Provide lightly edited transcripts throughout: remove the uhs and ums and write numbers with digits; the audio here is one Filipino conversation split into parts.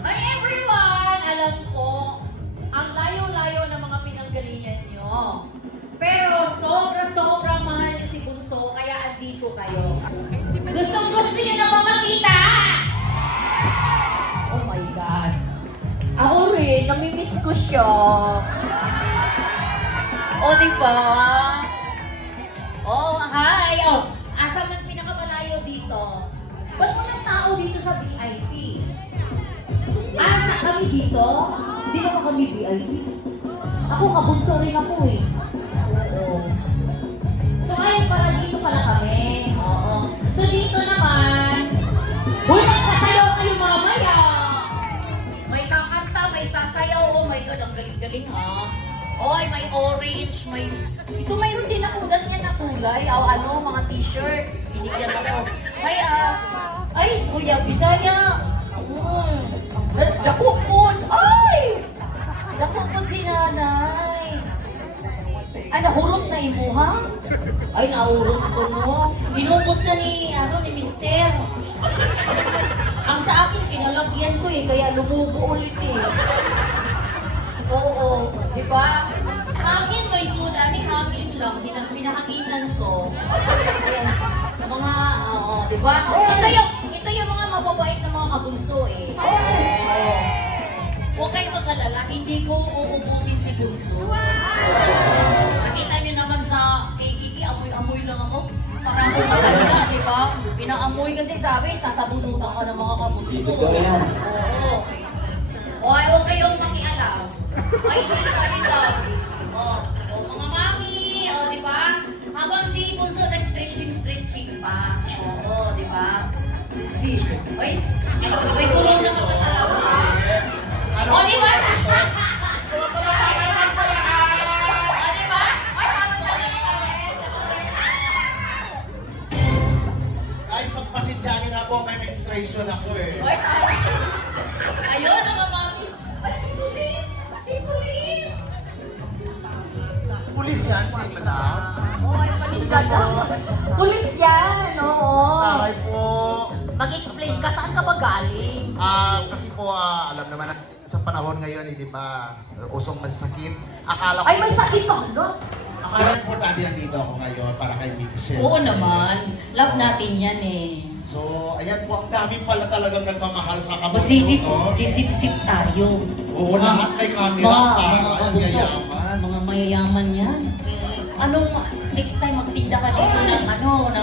Hi everyone! Alam ko, ang layo-layo ng mga pinanggalingan nyo. Pero sobra-sobrang mahal nyo si Bunso, kaya andito kayo. Gustong-gusto nyo na ba makita? Oh my God. Ako rin, namimiss ko siya. O, diba? Oh, hi! Oh, asa man pinakamalayo dito? Ba't walang tao dito sa VIP? Asa kami dito? Hindi naman kami VIP. Ako, kabunso rin ako eh. Oo. So ayun pala, dito pala kami. Oo. So dito naman, uy, magsasayaw kayo mamaya! May kakanta, may sasayaw. Oh my God, ang galing-galing ha. Oy, may orange, may... Ito mayroon din ako ganyan na kulay. O ano, mga t-shirt. Binigyan ako. Ay, Kuya Bisaya. Dako po. Ay! Dako po si nanay. Ay, nahurot na imuha? Ay, nahurot ko no. Inubos na ni Mister. Ang sa akin, pinalagyan ko eh. Kaya lumubo ulit eh. Oo, di ba? Hangin may suda ni hangin lang, pinahanginan ko. Ayan, mga, di ba? Ito yung mga mababait na mga kabunso eh. Oo. Huwag kayong mag-alala, hindi ko uubusin si Bunso. Nakita niyo naman sa KKK, amoy-amoy lang ako. Parang maganda, di ba? Pinaamoy kasi sabi, sasabunutan ka ng mga kabunso. Oo. Oy, huwag kayong makialam. Ay, dito. Mga mami, di ba? Habang si Bunso nag-stretching pa. Oo, di ba? Ay, may gulong na naman ako. O, di ba? Guys, magpasidya nyo na po, may menstruation ako eh. Ayun, mga mami. Ay, si Pulis! Si Pulis! Pulis yan, si madam. Oo, ay paninggaga. Pulis yan, oo. Taray po. Mag-explain ka, saan ka ba galing? Kasi po, alam naman na sa panahon ngayon, di ba, usong masakit. Akala ko... Ay, may sakit ka, no? Akala importante nandito ako ngayon para kay Mixel. Oo naman. Love natin yan eh. So, ayan po, ang dami pala talagang nagmamahal sa kabunso, no? Sisip tayo. Oo, lahat may camera, ang yayaman. Mga mayayaman yan. Anong, next time magtinda ka dito ng kung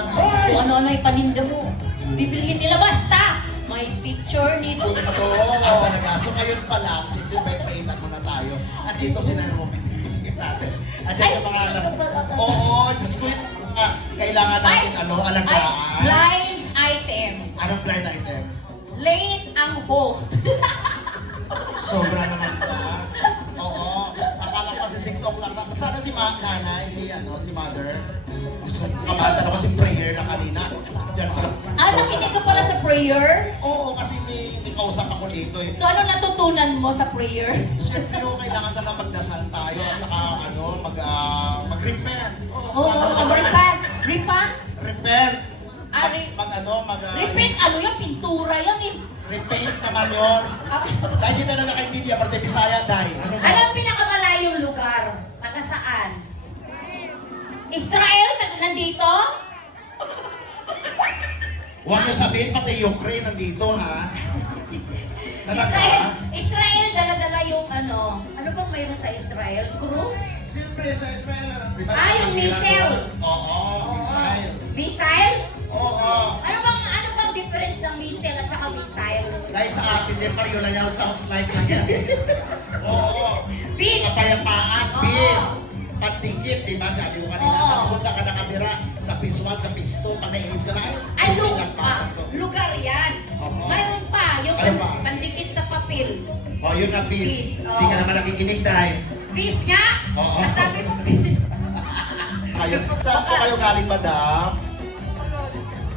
ano-ano ipaninda mo. Bibilihin nila basta may picture ni Bunso. Talaga, so ngayon pa lang, simple bait-baitan muna tayo. At dito sinanong natin. At dyan yung mga oo, just ko kailangan natin alagaan. Blind item. Anong blind item? Late ang host. Sobra naman ka. Oo. Akala ko kasi 6 o'clock na. Sana si nanay, si mother. Gusto kamanta na kasi prayer na kanina. Nakinig ka pala sa prayer? Oo, kasi may kausap ako dito eh. So ano natutunan mo sa prayer? Siyempre, kailangan na magdasal tayo at saka mag-repent. Oo, mag-repent. Repent? Repent. Ah, Repaint, ano yan? Pintura yan eh. Repaint naman yun. Dahil hindi na lang nakaintindihan, parte Bisaya, dahil. Ano ba? Alam pinakamalayong lugar? Taga saan? Israel? Nandito? Huwag niyo sabihin, pati Ukraine nandito, ha? Talaga? Israel, dala-dala yung ano. Ano bang mayroon sa Israel? Cruise? Siyempre, sa Israel, di ba? Ah, yung missile. Oo, missiles. Missile? Oo. Ano bang difference ng missile at saka missile? Dahil sa atin, di pareho lang yung sounds like lang yan. Oo. Peace. Kapayapaan, Oo. peace. Pagtikit, di ba? Sabi ko kanina, Oo. tapos saan ka nakatira? Sa piece 1, sa piece 2, pag nainis ka na, Ay, piece 3 lang pa. lugar yan. Oo. Mayroon pa, yung Ano pa? pandikit sa papel. O, yun nga, Peace, peace. oo. Hindi ka naman nakikinig dahil. Peace nga! Oo. Sabi mo, Ayos, saan po kayo galing, madam?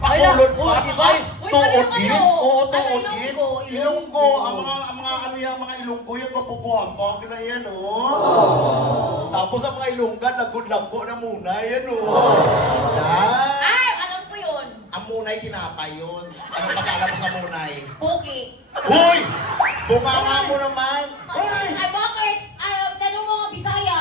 Ay, Pakulot oh, pa? diba? Ay, Uy, tuod pareho din? kayo. Oo, Ano, tuod din. Ilonggo? Ilonggo. Ang mga ano yan, mga ilonggo, yung kapukuhabang na yan, oh. Tapos ang mga ilonggan, lagod-laggo na muna, yan, oh. Yan. ay, alam ko yun. Ang munay, tinapay yun. Ano pagkala mo sa munay? Puki. Hoy! Bunganga mo naman. Ay, bakit? Ay, tanong mo nga Bisaya.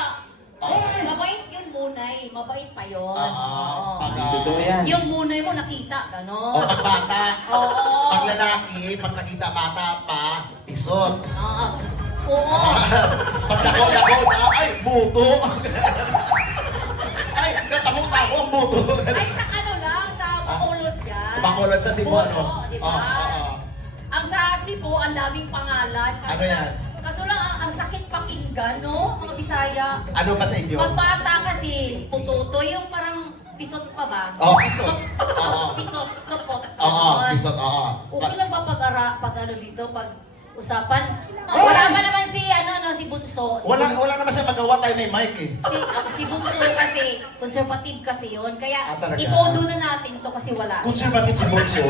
Oh. Mabait yun, Munay. Mabait pa yun. Oo. Pag, Totoo yan. Yung Munay mo nakita, o gano'n. pag bata. Oo. Pag lalaki, pag nakita bata pa, pisot. Oo. Pag dako-dako na, ay, buto. Ay, natamo-tamo ang buto. Ay, sa ano lang, sa Bacolod yan. Bacolod sa Cebu, ano? Oo, di ba? Oo. Ang sa Cebu, ang daming pangalan. Ano yan? Kaso lang, ang sakit pakinggan, no? Mga Bisaya. Ano ba sa inyo? Pag bata kasi, pututo, yung parang pisot pa ba? Oo, pisot. Sop- Oo. Pisot, sopot. Oo, Ganon. pisot, oo. Okay lang ba pag ano dito, pag usapan? Wala ba naman si, si Bunso? Wala naman siya magawa tayo may mic eh. Si Bunso kasi, conservative kasi yun. Kaya, Ah, talaga? itodo na natin to kasi wala. Conservative si Bonso.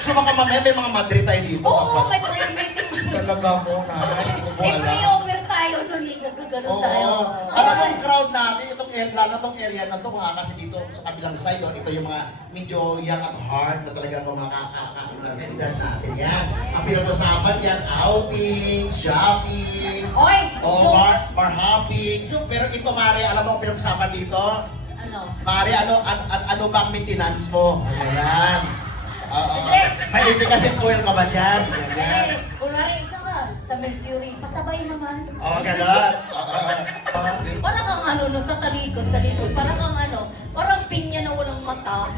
So baka mamaya may mga madre tayo dito sa Oo, may prayer meeting. Talaga mo na, hindi ko po May alam. pray-over tayo, gano'n tayo. Oo. Alam mo yung crowd natin, itong area na itong area na to ha, kasi dito sa kabilang side, oh, ito yung mga medyo young at heart na talagang mga edad natin yan. Ang pinag-usapan yan, outing, shopping, Oy! oh, bar hopping. Pero ito, Mare, alam mo ang pinag-usapan dito? Ano? Mare, ano ba ang maintenance mo? Ayan. Oo. Hindi. May efficacy oil ka ba dyan? Ayan. Kunwari, isa ka sa Mercury, pasabay naman. Oo, gano'n. Oo. Parang kang no, sa talikod, parang kang parang pinya na walang mata.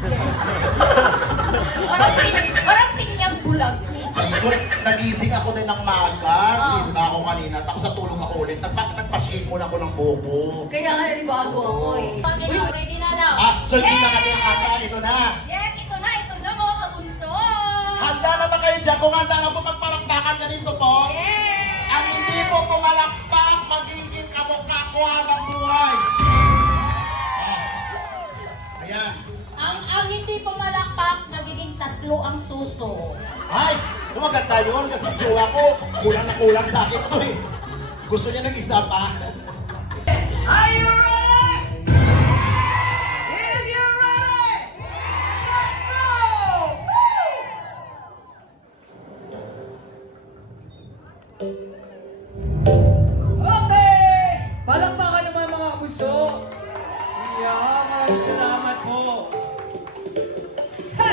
parang pinyang bulag. Diyos ko, nagising ako din ng maga, simba ako kanina, tapos natulog ako ulit, nagpa-shave muna ako ng buko. Kaya nga bago ako eh. Uy, ready na daw. So hindi na kami handa, ito na. Yes, ito na mga kabunso. Handa na ba kayo dyan? Kung handa na po magpalakpakan ganito po, Yes! ang hindi po pumalakpak, magiging kamukha ko habang buhay. Ayan. Ang hindi pumalakpak, nagiging 3 ang suso. Ay, kumaganda yun kasi jowa ko, kulang na kulang sa akin to eh. Gusto niya ng isa pa. Are you ready? If you're ready, let's go! Woo! Okay! Palakpakan naman mga kuso! Yeah, maraming salamat po! Ha!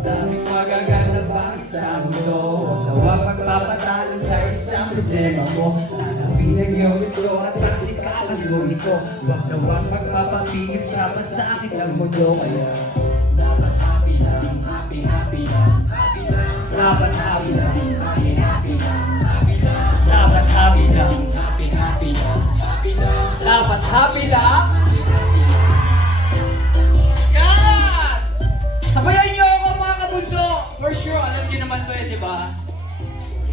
Daming magaganda ba sa mundo? Nawa pagpapatalo sa isang problema mo. Hanapin ang iyong gusto at pasikalan mo ito. Huwag nawang magpapapigil sa masakit ng mundo. Kaya dapat happy lang, happy lang, happy lang. Dapat happy lang, happy lang, happy lang. Dapat happy lang, happy lang, happy lang. Dapat happy lang, happy lang. Yan! Sabayan niyo ako mga kabunso! For sure, alam niyo naman to di ba?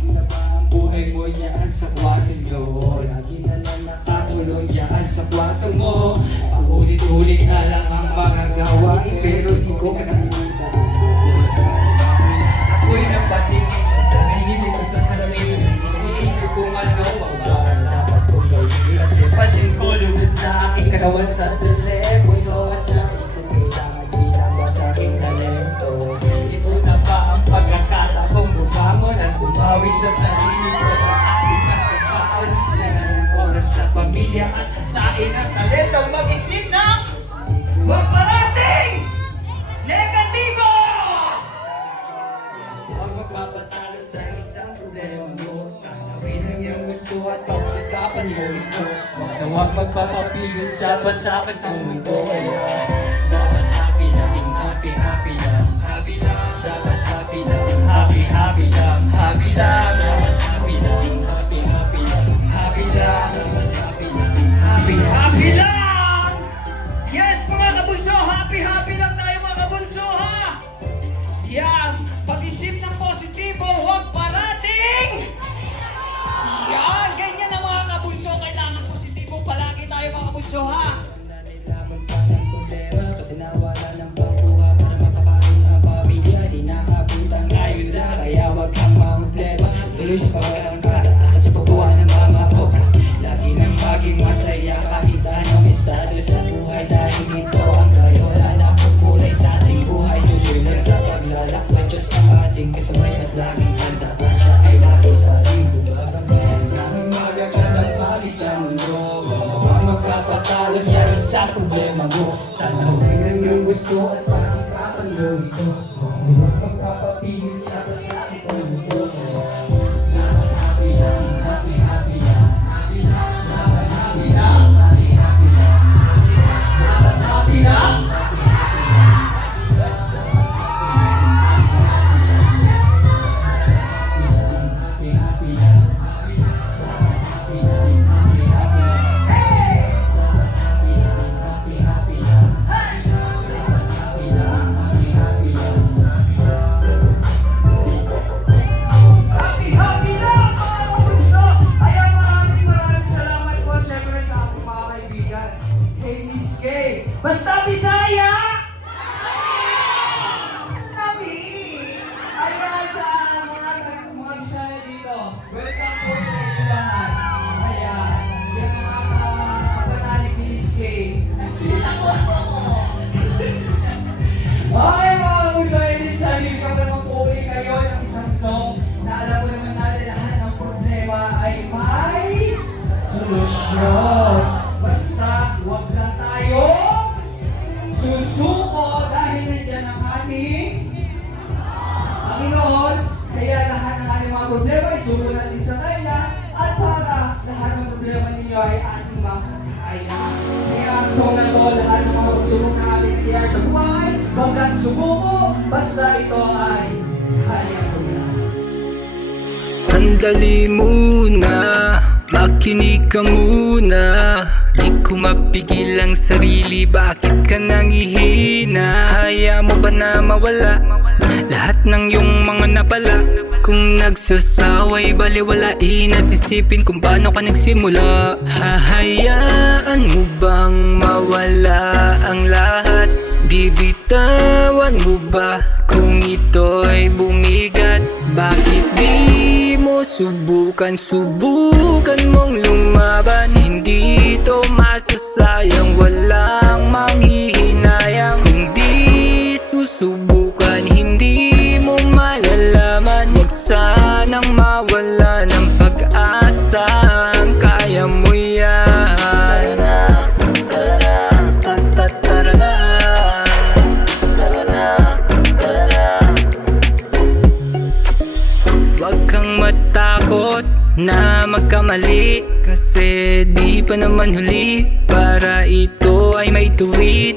Na ba ang buhay mo dyan sa kwarto nyo? Lagi na lang nakatulog dyan sa kwarto mo. Paulit-ulit na lang ang mga gawain, pero di ko kakalimutan ang bukulat ka ng amoy. Ako'y napatingin sa sarili ko sa salamin. Iniisip kung ano ang mga dapat kong gawin. Kasi pasin ko lubid na aking katawan sa telepono at langis na kita. sa pasakit ng mundo. Kaya dapat happy lang, happy lang, happy lang. Dapat happy lang, happy lang, happy lang. Dapat happy lang, happy lang, happy lang. Dapat happy lang, happy lang. Yes mga kabunso, happy lang tayo mga kabunso ha. Yan, pag-isip ng positibo, huwag parating. Yan, ganyan ang mga kabunso. Kailangan positibo palagi tayo mga kabunso ha. Nanilaman pa ng problema kasi nawala ng pagkuha para mapakaroon ng pamilya. Di nakabot ang ayuda kaya wag kang mamblema. Tuloy sa pag-arangkada asa sa pagkuha ng mga obra. Lagi nang maging masaya kahit anong estado sa buhay. Dahil ito ang kayola na kukulay sa ating buhay. Tuloy lang sa paglalakbay, Diyos ang ating kasabay at laging handa. At siya ay lagi sa ating bumabagay. Ang magagandang bagay sa mundo, ang magpapatalo sa isang problema mo. Tanawin ang iyong gusto at pasikapan mo ito. Huwag magpapapigil sa pasakit ng mundo. Dapat happy lang, happy lang, happy lang. Dapat happy lang, happy lang. Dapat happy lang. Happy lang mga kabunso! Ayan, maraming salamat po siyempre sa aking mga kaibigan. Kay Miss Kay. Basta Bisaya! Lami! Ayan sa mga Bisaya dito. Welcome po sa inyo lahat. Ayan. Yan ang kapanalig ni Miss Kay. Takot po ko. Okay mga kabunso, sabi ko naman po uli kayo ng isang song na alam mo naman natin lahat ng problema ay may solusyon. Basta huwag lang tayo susuko dahil nandiyan ang ating Panginoon. Kaya lahat ng ating mga problema ay suko natin sa Kanya at para lahat ng problema ninyo ay ating makakaya. Kaya ang song na to, lahat ng mga pagsubok na ating nangyayari sa buhay, huwag lang sumuko, basta ito ay kaya ko na. Sandali muna, makinig ka muna. Di ko mapigil ang sarili, bakit ka nangihina? Kaya mo ba na mawala lahat ng iyong mga napala? Kung nagsasaway, baliwalain at isipin kung paano ka nagsimula. Hahayaan mo bang mawala ang lahat? Bibitawan mo ba kung ito'y bumigat? Bakit di mo subukan mong lumaban? Hindi ito masasayang, walang manghihinayang. Kung di susubukan, hindi mo malalaman. Huwag sanang mawala ng pag-asa, kaya mo yan. Huwag kang matakot na magkamali, kasi di pa naman huli para ito ay may tuwid.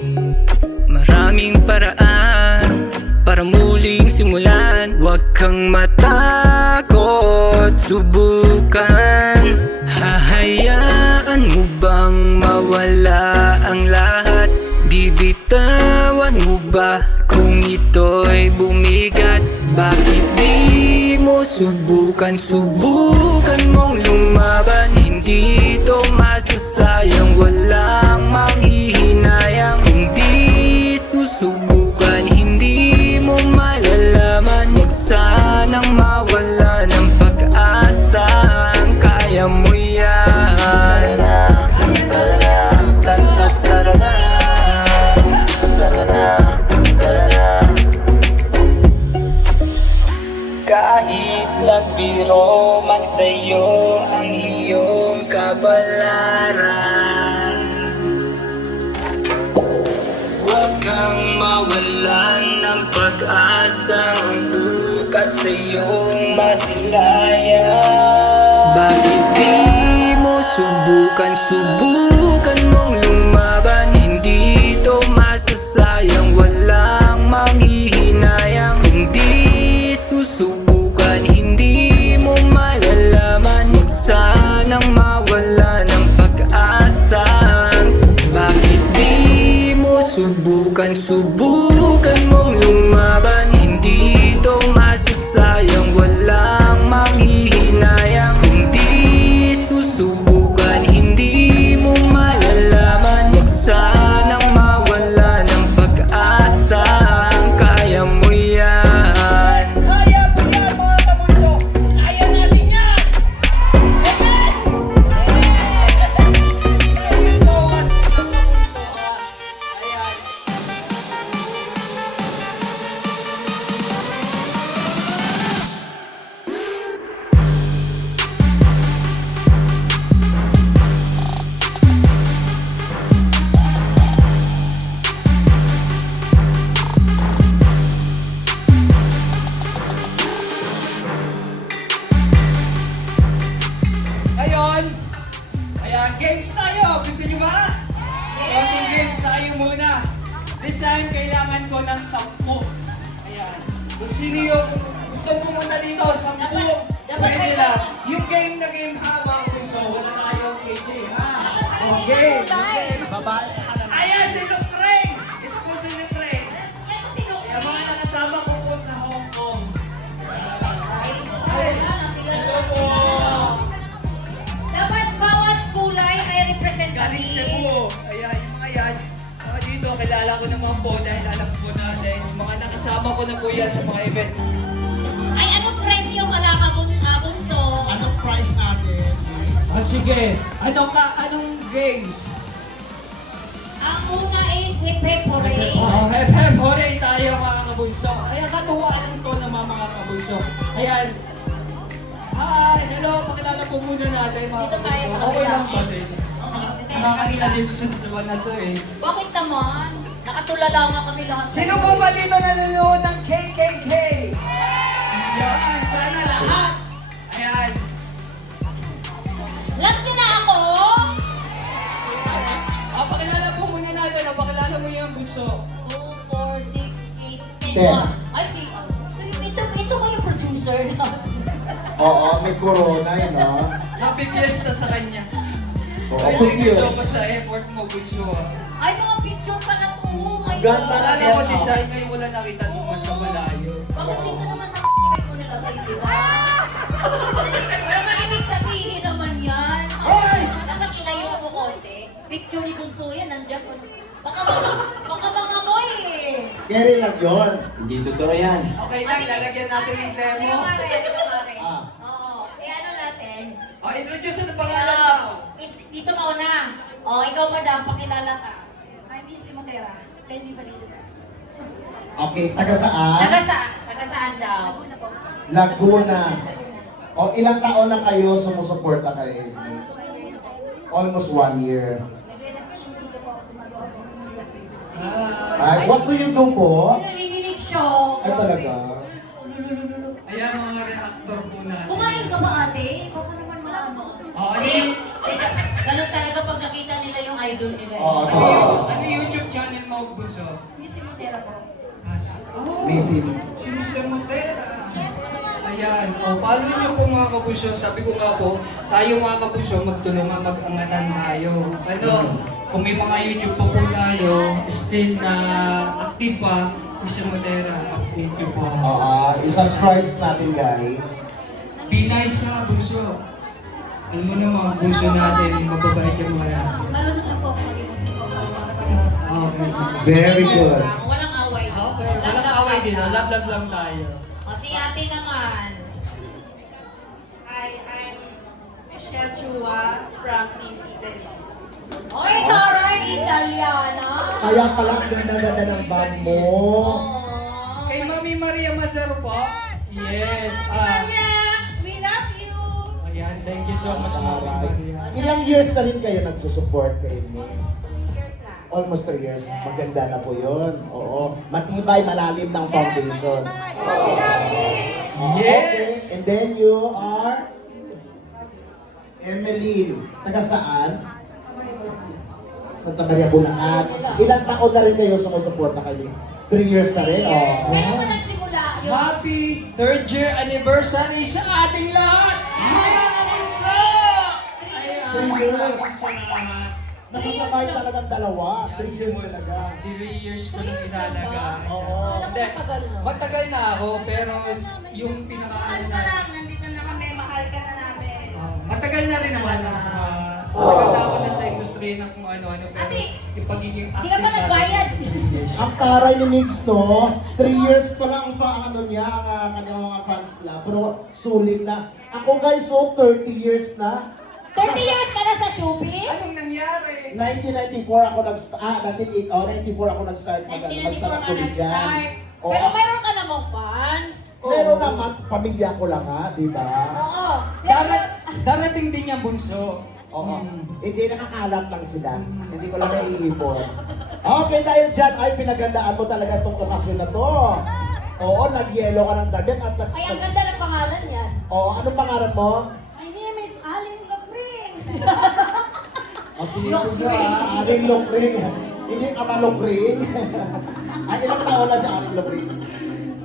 Maraming paraan para muling simulan. Huwag kang matakot, subukan. Hahayaan mo bang mawala ang lahat? Bibitawan mo ba kung ito'y bumigat? Bakit di mo subukan mong lumaban? Hindi ito masasayang, walang manghihinayang. Kung di susubukan, hindi mo malalaman. Huwag sanang mawala ng pag-asa, kaya mo yan. Kahit nagbiro man sa'yo ang iyong kabalaran, huwag kang mawalan ng pag-asa. Ang bukas sa iyong masilayan. Bakit di mo subukan mong lumaban? Subukan mong lumaban. Hindi ito masasayang, walang manghihinayang. Kung di susubukan, hindi mo malalaman. Huwag sanang mawala ng pag-asa, kaya mo yan. Kaya po yan mga kabunso! Kaya natin yan! Okay! Thank you so much mga kabunso. Ayan. Ngayon, ayan, games tayo. Gusto nyo ba? Konting games tayo muna. This time, kailangan ko ng 10. Ayan. Kung sino yung gusto pumunta dito, 10. Dapat Pwede may- lang. Yung game na game haba ko. So, wala tayong KJ, ha? Okay. Babae sa kanan. Ayan, si Lucrane! Ito po si Lucrane. Yung mga nakasama ko po sa Hong Kong. Hello po! Dapat bawat kulay ay representative. Galing Cebu. Ayan, yung mga yan. Dito, kilala ko naman po dahil alam po natin. Yung mga nakasama ko na po yan sa mga event. Ay, anong premyo pala ka, bunso? Anong price natin? Sige. Anong games? Ang una is hip hip hooray. Hep hooray tayo mga kabunso. Ayan, katuwaan lang to ng mga kabunso. Ayan. Hi! Hello! Pakilala po muna natin mga Dito tayo kabunso. sa Okay kabila. lang kasi. Nakakakita dito sa dalawa na to eh. Bakit naman? Nakatulala nga kami lahat. Sino po ba dito nanonood ng KKK? Yan, sana lahat. Ayan. Lang niyo na ako! Pakilala po muna natin. Pakilala mo yung bunso. 2, 4, 6, 8, 10. 10. Ay, si... Ito ba yung producer na? Oo, may corona yun, no? Happy fiesta sa kanya. Oo, Thank thank you you. so much sa effort mo, bunso. Ay, mga picture pa na to. Oh my Ganda God. na Akala ko design ngayon wala nakita naman sa malayo. Bakit dito naman sa ko nilagay, di ba? Pero maibig sabihin naman yan. Hoy! Dapat ilayo mo konti. Picture ni Bunso yan, nandiyan. Baka mga mo eh. Carry lang yun. Hindi totoo yan. Okay lang, lalagyan natin yung demo. Ah. Oo. Eh ano natin? Introduce ang pangalan mo. Dito mauna. Ikaw madam, pakilala ka. I'm Miss Simotera, Penny Valido. Okay, taga saan? Taga saan daw? Laguna. O, ilang taon na kayo sumusuporta kay Miss? Almost 1 year. Nagre-reaction dito po ako gumagawa po ng mga Right? What do you do po? Nanginginig siya. Ay, talaga? Ayan mga reactor po natin. Kumain ka ba ate? Baka naman maano. Oo, Teka, ganun talaga pag nakita nila yung idol nila. Oo, Ano yung YouTube channel mo, bunso? Miss Simotera po. Oh, Missing. si Mr. Montera. Ayan. O, paano nyo po mga kabunso? Sabi ko nga po, tayo mga kabunso, magtulungan, mag-angatan tayo. Ano, kung may mga YouTube pa po tayo, still na active pa, Mr. Montera, thank you po. Oo, i-subscribe natin guys. Be nice ha, bunso. Alam mo naman, bunso natin, mababait yung mga. Marunong lang po ako maging Okay. Very good. Walang away. Okay, walang away din. Love lang tayo. O si ate naman. Hi, I'm Michelle Chua from Team Italy. Oy, taray, Italiana. Kaya pala ang ganda-ganda ng bag mo. Aww. Kay Mami Maria Mazero po. Yes. We love you. Ayan, thank you so much Mami Maria. Ilang years na rin kayo nagsusupport kay Miss? 3 years na. Almost 3 years. Maganda na po yun. Oo. Matibay, malalim ng foundation. Yes! Okay. And then you are? Emily. Taga saan? Santa Maria, Bulacan. Ilang taon na rin kayo sumusuporta kayo? 3 years na rin? Years. Oh. Kailan mo nagsimula? Happy 3rd year anniversary sa ating lahat! Mga kabunso! Ayan, maraming salamat. Nakasabay talagang dalawa. 3 years talaga. 3 years ko nang inalaga. Oo. Alam ko matagal no? Matagal na ako, pero yung pinaka-ano Ano na... pa lang, nandito na kami, mahal ka na namin. Matagal na rin naman sa matagal na ako na sa industriya ng kung ano-ano, pero Ate, yung pagiging Di ka pa nagbayad. Ang taray ni Mix, no? 3 years pa lang ano niya, ang kanyang mga fans club. Pero sulit na. Ako guys, so 30 years na. 30 years ka na sa showbiz? Anong nangyari? 1994 ako nag-start, 94 ako nag-start 1994 ka comedian. nag-start. Oo. Pero mayroon ka namang fans. Meron naman, pamilya ko lang ha, di ba? Oo. Darating din yung bunso. Oo. Hindi nakakalat lang sila. Hindi ko lang naiipon. Okay, dahil dyan, ay pinagandaan mo talaga itong okasyon na to. Oo, nag-yelo ka ng damit at... Ay, ang ganda ng pangalan yan. Oo, anong pangalan mo? My name is Aling Loprin. Aring Lokring. Hindi ka malokring. Ay, ilang taon na si Aring Lokring?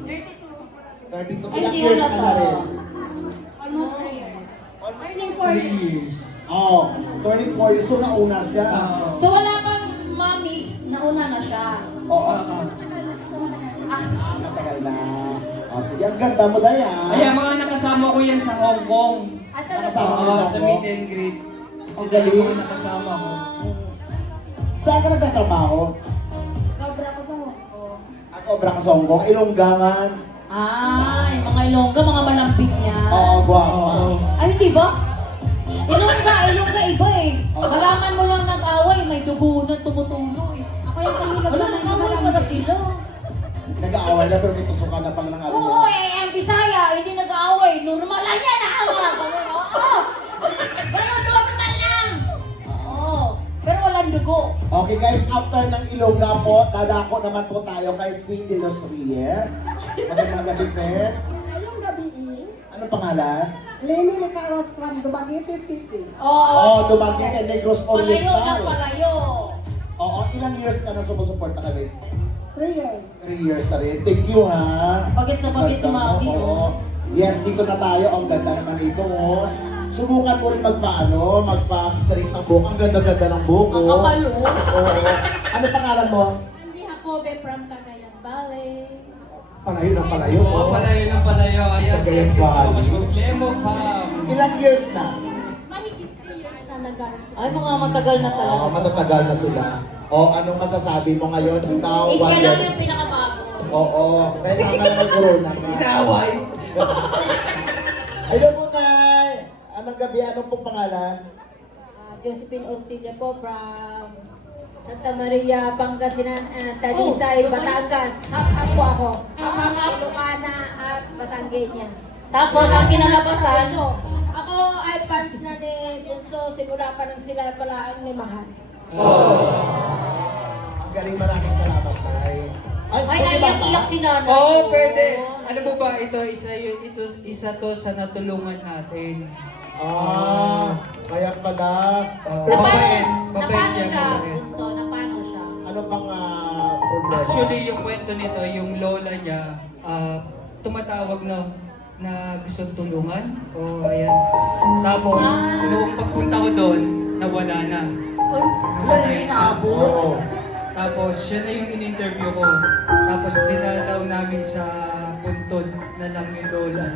32. 32. Ilang Ay, years hindi ka na na to. rin? Almost 3 years. Turning 3 years. Oo, 34 years. So, nauna siya. So wala kang mami, nauna na siya. Oo. Matagal na. Oh, sige, ang ganda mo dahil ha. Ay, ang mga nakasama ko yan sa Hong Kong. Asa na Nakasama siya? mo Oo, na sa ako? meet and greet. Ang Sila galing. yung mga nakasama ko. Saan ka nagtatrabaho? Cobra ko sa Hong Kong. Ako, Obra ka sa Hong Kong. Ilonggangan. Ah, yung mga Ilongga, mga malambing niya. Oo, guwapo. Ay, hindi ba? Ilongga iba eh. Malaman mo lang nag-away, may dugo na tumutulo eh. Ako yung kanina wala na nag-away pala sila. Nag-aaway na pero may tusukan na pala ng ano. Oo eh, ang Bisaya, hindi nag-away. Normal lang yan ah, mga ganun. Oo. Ganun, normal lang. Oo. Pero walang dugo. Okay guys, after ng Ilongga po, dadako naman po tayo kay Finn de los Reyes. Magandang gabi, Finn. Ngayong gabi, Ano pangalan? Lenny Lecaros from Dumaguete City. Oo. Oh, Dumaguete, Negros Palayo ng Oriental. palayo. Oo, ilang years ka na sumusuporta kami? 3 years. 3 years na rin. Thank you ha. Bagit sa bagit si Ganda mo, Mami. oo. Yes, dito na tayo. Ang ganda naman ito. Oh. Subukan mo rin magpa-straight ng buhok. Ang ganda-ganda ng buhok. Ang oh. kapalo. Oo. Ano pangalan mo? Hindi Jacobe from Cagayan Valley. Palayo ng palayo. Oo, palayo ng palayo. Ayan, Cagayan thank you so Valley. much. Problemo, fam. Ilang years na? Mami, 3 years na nag-aras. Ay, mga matagal na talaga. Oo, matatagal na sila. O, anong masasabi mo ngayon? Ikaw, Is yan Wonder. lang yung pinakabago. Oo. Kaya naman may corona ka. Inaway. Ayun mo, Nay. Anong gabi? Anong pong pangalan? Josephine Ortiga po from Santa Maria, Pangasinan, Talisay, Batangas. Half po ako. Mga Lucana at Batangueña. Tapos, ang kinalabasan, Ako ay fans na ni Bunso, simula pa nang sila pala ang limahan. Ang galing, maraming salamat, Nay. Ay, ay, pwede ba naiyak-iyak ba? si nanay. Oo, pwede. Ano mo ba, isa to sa natulungan natin. Kaya pala. Mabait. Mabait Napano yan, siya, mabait. Bunso? Napano siya? Ano bang problema? Actually, yung kwento nito, yung lola niya, tumatawag na gusto tulungan. O, ayan. Tapos, noong pagpunta ko doon, nawala na. Ay, wala na inaabot. Oo. Tapos, siya na yung in-interview ko. Tapos, dinalaw namin sa puntod na lang yung lola.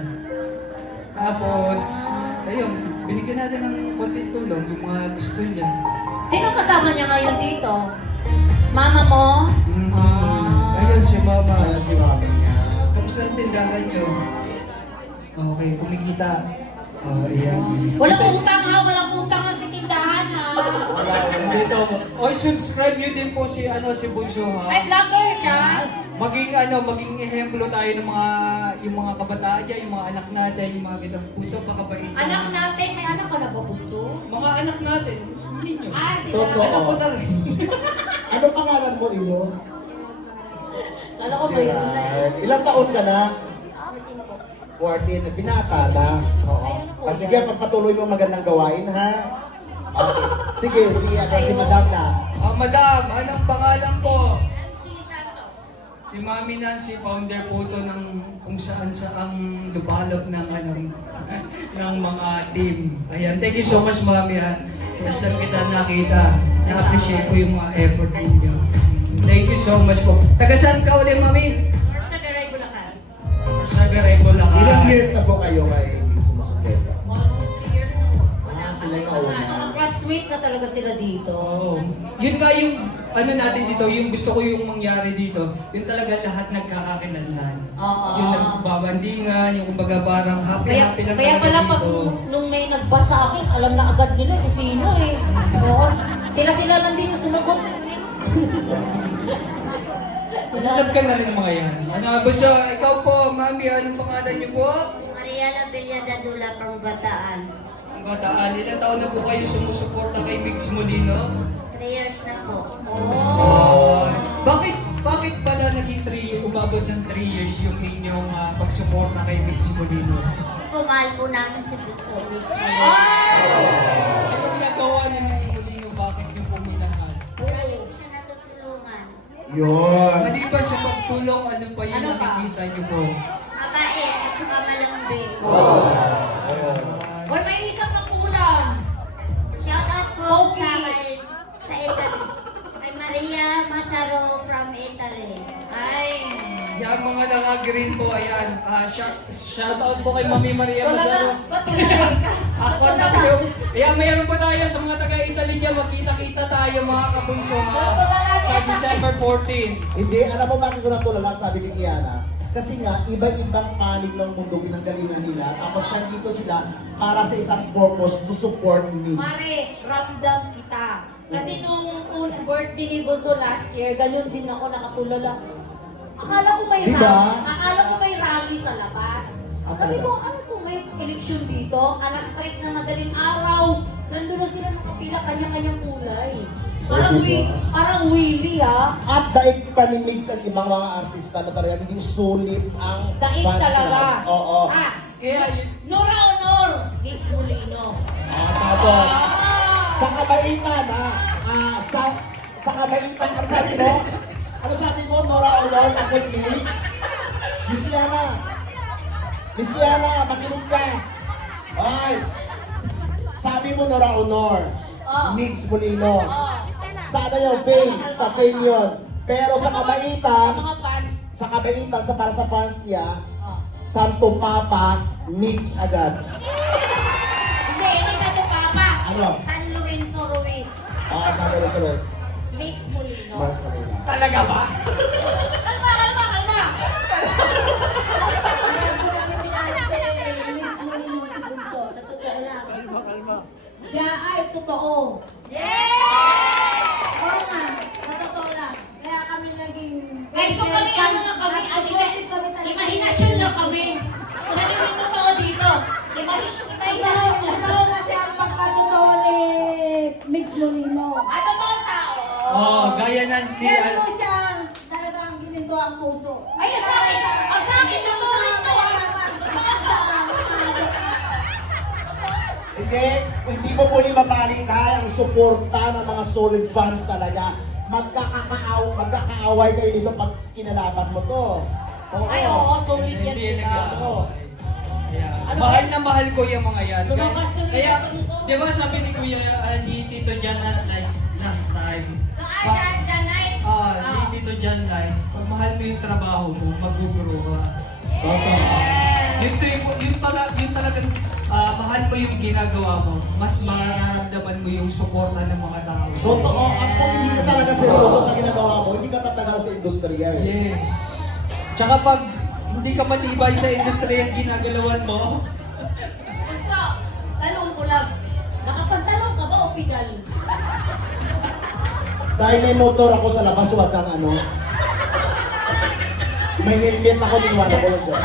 Tapos, ayun, binigyan natin ng konting tulong, yung mga gusto niya. Sino kasama niya ngayon dito? Mama mo? Ayun, si mama. Ayan si mami niya. Kamusta ang tindahan niyo? Okay, kumikita. Oh, ayan. Walang utang ha, walang utang ang si tindahan ha. Dito ako. O, subscribe niyo din po si Bunso ha. Ay, vlogger siya. Maging ehemplo tayo ng yung mga kabataan dyan, yung mga anak natin, yung mga kitang puso, pakabait. Anak natin, may anak ka na ba, Bunso? Mga anak natin, hindi nyo. Ah, sila. Totoo. Anak ko na rin. Ano pangalan mo, iyo? Kala ko ba yun? Ilang taon ka na? 14. Binata na. Oo. Sige, pagpatuloy mo magandang gawain, ha? Okay. Sige, si Madam na. Madam, anong pangalan po? Si Mami Nancy, founder po to ng kung saan saang lubalog ng ng mga team. Ayan, thank you so much Mami ha. Kung saan kita nakita. Na-appreciate ko yung mga effort ninyo. Thank you so much po. Taga saan ka ulit, Mami? Sa Garay, Bulacan. Sa Garay, Bulacan. Ilang years na po kayo kay Miss Musuketa? Almost 3 years na po. Sila yung kauna. Classmate na talaga sila dito. Oo. Yun nga yung ano natin dito, yung gusto ko yung mangyari dito, yun talaga lahat nagkakakilanlan. Oo. Yung nagbabandingan, yung kumbaga parang happy-happy lang Kaya talaga pala pag dito. nung may nagbasa sa akin, alam na agad nila kung sino eh. Oo. Sila lang din yung sumagot. Love ka na rin mga yan. Ano, Buso, ikaw po, Mami, anong pangalan niyo po? Mariela Villada Dula, Pangbataan. Ang bataan, ilang taon na po kayo sumusuporta kay Migs Molino? 3 years na po. Bakit pala naging 3, umabot ng 3 years yung inyong pagsuporta kay Migs Molino? Kasi po, mahal po namin si Butso Mix. Anong nagawa ni Migs Molino? Bakit niyo po minahal? Lagi po siya natutulungan. Yun. Maliban sa pagtulong, ano pa yung Ano pa? nakikita niyo po? Mabait at saka malambing. Hoy, may isang nakulang. Shout out po Pogi. sa Italy. Kay Maria Masaro from Italy. Ay. Yung mga naka-green po, ayan. Shout out po kay Mami Maria Wala na. Masaro. Ba't wala ka? Ako na po. Ayan, mayroon pa tayo sa mga taga-Italy dyan. Magkita-kita tayo mga kabunso sa December 14. Hindi, alam mo bakit ko natulala, sabi ni Kiana? Kasi nga, iba-ibang panig ng mundo pinanggalingan nila. Tapos nandito sila para sa isang purpose to support me. Mare, ramdam kita. Kasi nung birthday ni Bonso last year, ganyan din ako nakatulala. Akala ko may Diba? rally. Akala ko may rally sa labas. Ah, Sabi talaga? ko, ano kung may election dito? Alas 3 ng madaling araw. Nandun na sila nakapila kanya-kanyang kulay. Parang Willy ha. At daig panimig sa ibang mga artista na talaga hindi sulit ang Daig fans talaga. nila. Oo. Ah, Kaya yun. Nora Honor. Gigs Molino. Tapos, sa kabaitan sa kabaitan, ano sabi mo? Ano sabi mo, Nora Honor, tapos Mix? Miss Kiana, makinig ka. Ay, sabi mo Nora Honor, Oh. Mix Molino. Oh. Sa ano yun, fame, sa fame yun. Pero sa kabaitan, Mga fans. para sa fans niya, Oh. Santo Papa, Mix agad. Hindi sa ito, Papa. Ano? San Lorenzo Ruiz. Sabi ko tuloy. Mix Molino. Mars Molina. Talaga ba? Kalma. Siya ay totoo. Oo nga, sa totoo lang. Kaya kami naging... Ay, so kami, ano na kami, imahinasyon na kami. Ano yung totoo dito? Imahinasyon lang. Totoo kasi ang pagkatotoo ni Mix Molino. Totoo tao. Oh, gaya ng Meron mo siyang talagang gininto ang puso. Ay, sa akin, totoo rin to. Hindi mo po mapalitan ang suporta ng mga solid fans talaga. Magkakaaway kayo dito pag kinalaban mo to. Ay, oo, solid yan Hindi sila. Oo. Yeah. Mahal na mahal ko yung mga yan. Lumakas tuloy Kaya, ako. di ba sabi ni Kuya, ni Tito Jan last time, Jan Nights. ni Tito Jan Light, pag mahal mo yung trabaho mo, mag-grow ka. Okay. Yung talagang mahal mo yung ginagawa mo, mas mararamdaman mo yung suporta ng mga tao. So, at kung hindi ka talaga seryoso sa ginagawa mo, hindi ka tatagal sa industriya. Yes. Tsaka pag hindi ka matibay sa industriya ang ginagalawan mo, So, tanong ko lang. Nakapagtanong ka ba o pigal? Dahil may motor ako sa labas, huwag kang ano. May helmet ako, niwala ko lang dyan.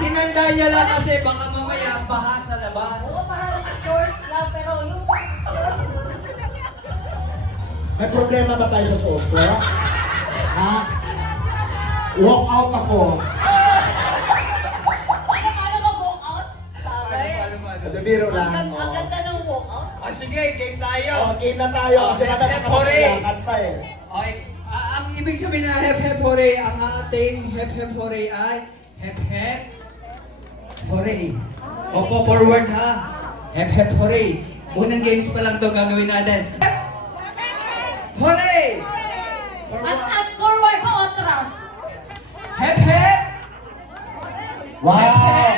hinanda niya lang kasi baka mamaya baha sa labas. Oo, parang shorts lang, pero yung... May problema ba tayo sa suot ko? Ha? Walk out ako. Paano mag-walk out? Sabi. Hindi, biro lang. Ang ganda ng walk out. Sige, game tayo. Game na tayo kasi Hep, hep, nakakapaglakan pa eh. Okay, ang ibig sabihin na hep hep hooray, ang ating hep hep hooray ay hep hep hooray. Opo, forward ha. Hep hep hooray. Unang games pa lang to gagawin natin. Hep At forward pa otras. Hep hep! Wow!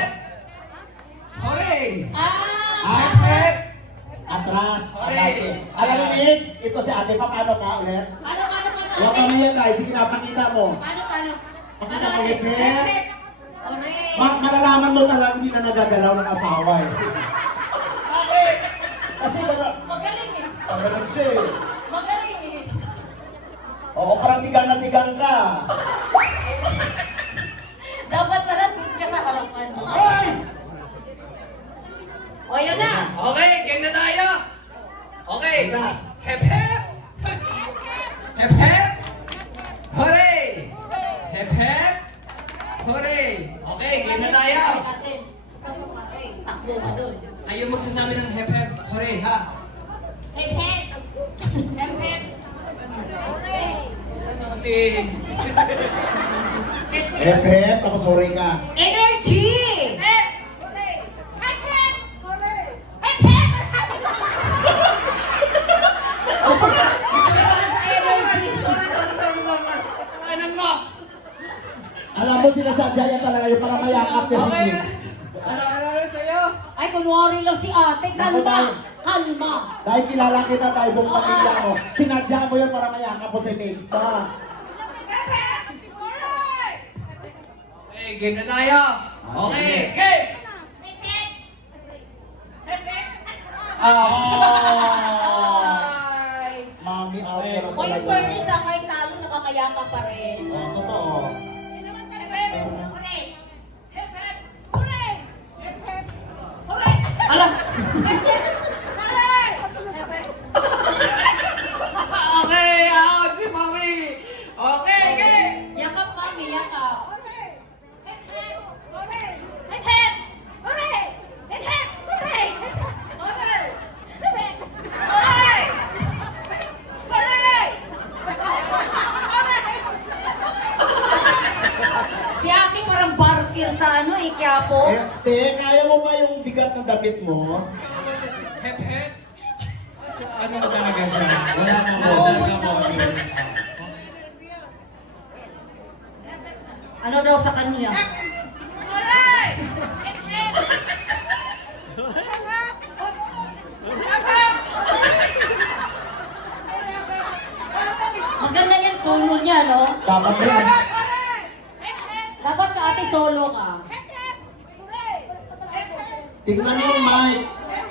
Hooray! Ah! Hep hep! Atras. Hooray! Ate. Alam mo, Nix, ito si ate. Paano ka ulit? Paano? Huwag kami yan, tayo. Sige na, pakita mo. Paano? Pakita mo, Hep-hep. Hooray! Malalaman mo talaga hindi na nagagalaw ng asawa eh. Bakit? Kasi gano'n. Magaling eh. Gano'n siya eh. Magaling eh. Oo, parang tigang na tigang ka. Dapat pala doon ka sa harapan. Ay! O, yun na. Okay, game na tayo! Okay! Sige na. Hep hep! Hep hep! Hooray! Hep hep! Hooray! Okay, game na tayo! Takbo ka doon. Kayo magsasabi ng hep hep! Hooray, ha? Hep hep. Hep hep. Okay. Hep, hep, tapos hooray ka. Energy! Hep! Hep hep! Hep hep! Gusto ko sa energy. Anan mo? Alam mo, sinasadya yan talaga yung para mayakap niya si Okay. Nix. Ano sa'yo? Ay, kunwari lang si ate. Kalma! Kalma! Dahil kilala kita tayo buong pamilya mo, sinadya mo yun para mayakap mo si Nix. Ba? Okay, game na tayo! Okay, sige. game! Ah! Ay! Mami out ka na O yung talaga. furnace ah, kahit talo, nakakayaka pa rin. Oo, totoo. Alam! Okay, out si Mami! Okay, game! Yakap, mami, yakap. Si ate parang barkil sa ano eh, Quiapo. Te, kaya mo ba yung bigat ng damit mo? Hep hep! Ano na talaga siya? Wala na mo. Naubos na ubos. Ano daw sa kanya? Maganda yung solo niya, no? Dapat yan. Dapat ka ate solo ka. Tingnan mo, Mike. Yan.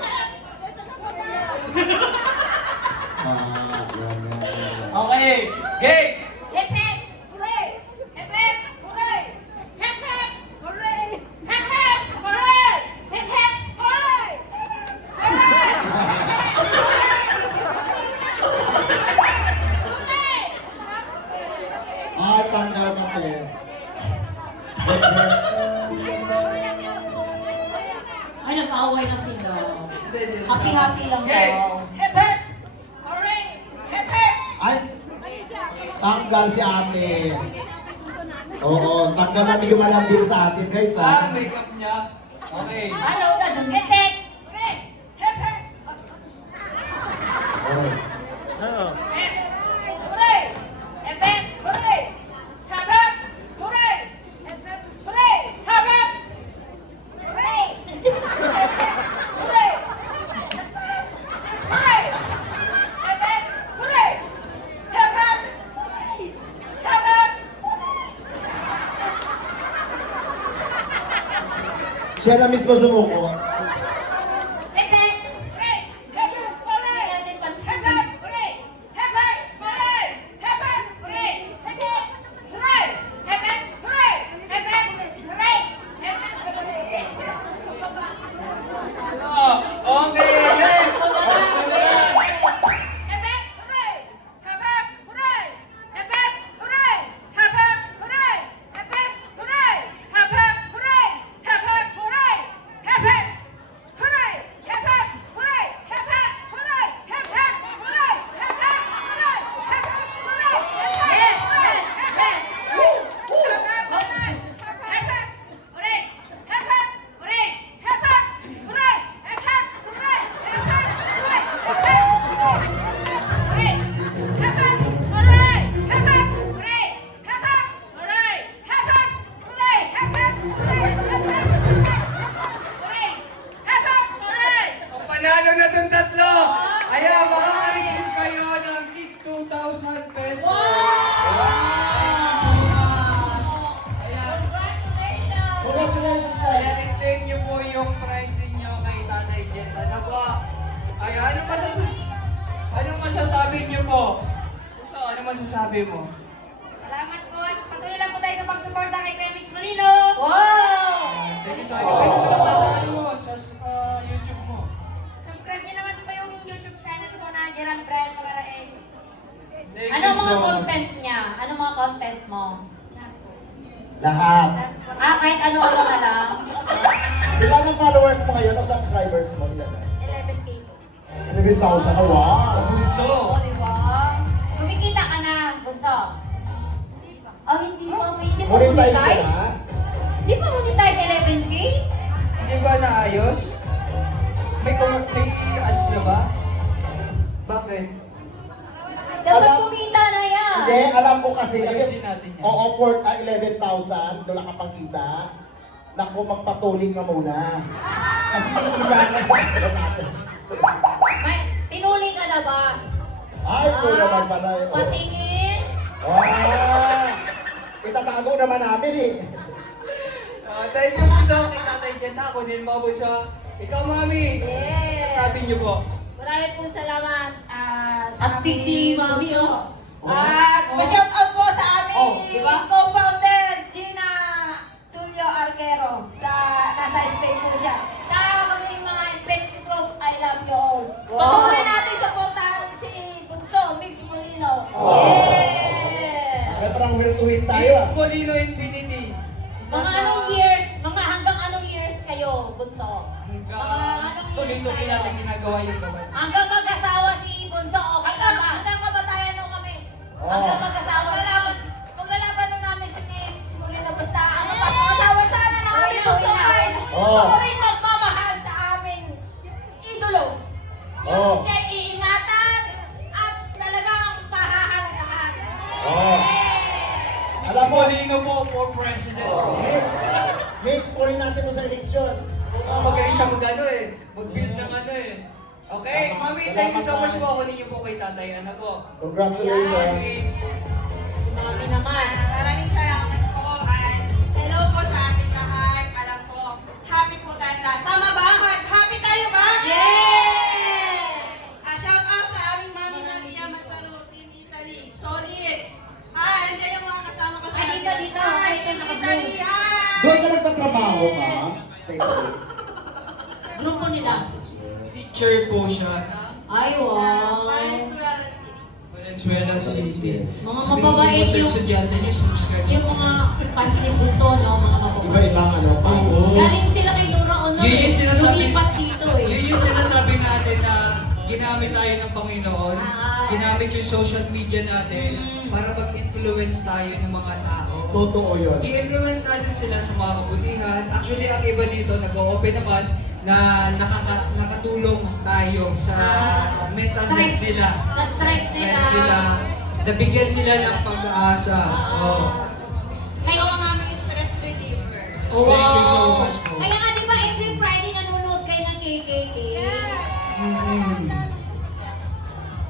Okay, game! Ay, tanggal ka, te. Ay, nag-away na sila. Happy-happy lang daw. Ay, tanggal si ate. Oo, tanggal na hindi malandi sa atin, guys, Ah, ha? makeup niya. Okay. Ano na dun? Okay. Siya na mismo sumuko. Oh, okay, game! Hooray! Sayang. Ano ba naman sa ano mo? Sa YouTube mo? Subscribe niyo naman po yung YouTube channel ko na Gerald Brian Magaraeng. Thank Ano you mga so much. content niya? Ano mga content mo? Lahat. Kahit ano-ano na lang. Ilan ang followers mo ngayon o subscribers mo? Ilan na? 11K po. 11,000 na, wow! Bunso. Oo, di ba? Kumikita ka na, Bunso. Oh, hindi pa Monetize ka monetize? na? Hindi pa monetize 11K? Hindi ba naayos? May ads na ba? Bakit? Dapat Alam- kumita na yan. Hindi, alam ko kasi. Ayusin natin yan. Oo, for 11,000, doon lang kapag kita. Naku, magpatuloy ka muna. Kasi kikita ka. May, tinuli ka na ba? Ay, po naman pala. Patingin. Itatago naman namin eh. Thank you po sa kay Tatay Jet. Ako din mga bunso. Ikaw, Mami. Yes. Sabi niyo po. Maraming pong salamat sa Astig si Mami, oh. At pa-shout out po sa aming Oh, di ba? co-founder, Gina Tulio Arquero. Nasa Spain po siya. Sa kaming mga Infinity Group, I love you all. Wow. Patuloy natin supportahan si Bunso, Mix Molino. Yeah! Ay, parang will to win tayo It's ah. Molino Infinity. Isa Mga sa- anong years? Mga hanggang anong years kayo, Bunso? Hanggang anong years tuloy-tuloy tayo? natin ginagawa yun naman. Hanggang mag-asawa si Bunso, okay na ba? Hanggang kamatayan nung kami. Hanggang mag-asawa na. Paglalaban nung namin si Mix Molino, basta ang mapapakasawa sana namin Bunso ay Oh. ako rin magmamahal sa aming idolo. Oh. Siya iingatan at talagang pahahalagahan. Oh. It's Alam mo, Molino po for president. mix ko rin natin mo sa eleksyon. Magaling siya mag-ano eh. Mag-build ng ano eh. Okay, Mami, thank you so much po. Kunin niyo po kay Tatay. Ano po? Congratulations. Mami. Mami naman. Maraming salamat po at hello po sa ating lahat. Alam ko, happy po tayo lahat. Tama ba? Happy tayo ba? Yes! Shout out sa aming Mami Maria Masaru, Team Italy. Solid! Hi, nandiyan yung mga kasama ko sa Ay, dito, dito. Hi, Ay, Team naka-blue. Italy! Hi! Doon ka nagtatrabaho ka? Sa Italy. Grupo nila. Teacher po siya. Ay, wow. Valenzuela City. Valenzuela City. Mga Sabihin mababait mo sa yung- estudyante niyo, subscribe. Yung mga fans ni Bunso, no? Mga mababait. Iba-ibang ano pa. Oo. Galing sila kay Nora Honor. Yun yung sinasabi. Lumipat dito eh. Yun yung sinasabi natin na ginamit tayo ng Panginoon. Ah. Ginamit yung social media natin para mag-influence tayo ng mga tao. Totoo yun. I-influence natin sila sa mga kabutihan. Actually, ang iba dito, nag-open naman na nakatulong tayo sa mental health Stress. nila. Sa stress nila. Nabigyan sila ng pag-asa. Oh. Kayo ang aming stress reliever. Thank you so much po. Kaya nga, di ba, every Friday nanonood kayo ng KKK?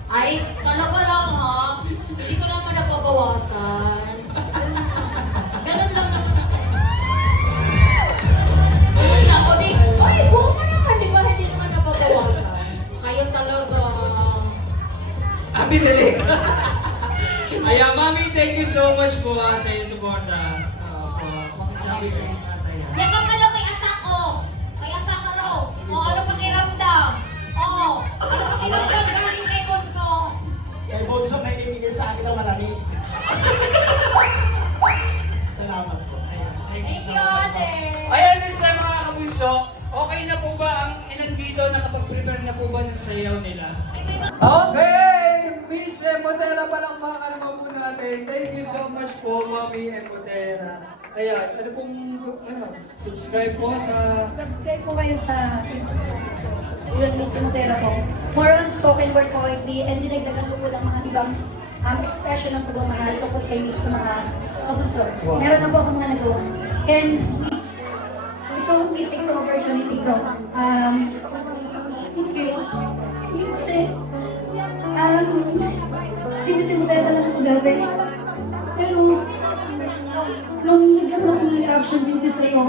Ay, talaga lang ha. Hindi ko naman napabawasan. Ganun lang naman. Ganun lang. O di, ay, buo ka naman. Di ba, hindi naman napabawasan. Kayo talaga. Binalik. Ayan, Mami, thank you so much po sa iyong suporta. Makisabi kay tatay. Yan ka pala kay atak ko. Kay atak ka raw. O, ano pakiramdam? O, ano pakiramdam galing kay Bunso? Kay Bonso, may ninigil sa akin ng malamig. Salamat po. Thank Thank you, ate. Ayan, sa mga kabunso, okay na po ba ang ilan dito nakapag-prepare na po ba ng sayaw nila? Okay! Miss Embotera, palakpakan naman po natin. Thank you so much po, Mami Embotera. Ayan, ano pong, subscribe po sa... Subscribe po kayo sa yun, Miss Montero po. More on spoken word poetry and dinagdagan ko po ng mga ibang expression ng pagmamahal tungkol kay Miss sa mga kaponsor. Meron na po akong mga nagawa. And gusto kong i-take the opportunity ko. Yung kasi, sinisimula lang ako dati. Pero, nung nagkaroon ako ng reaction video sa'yo,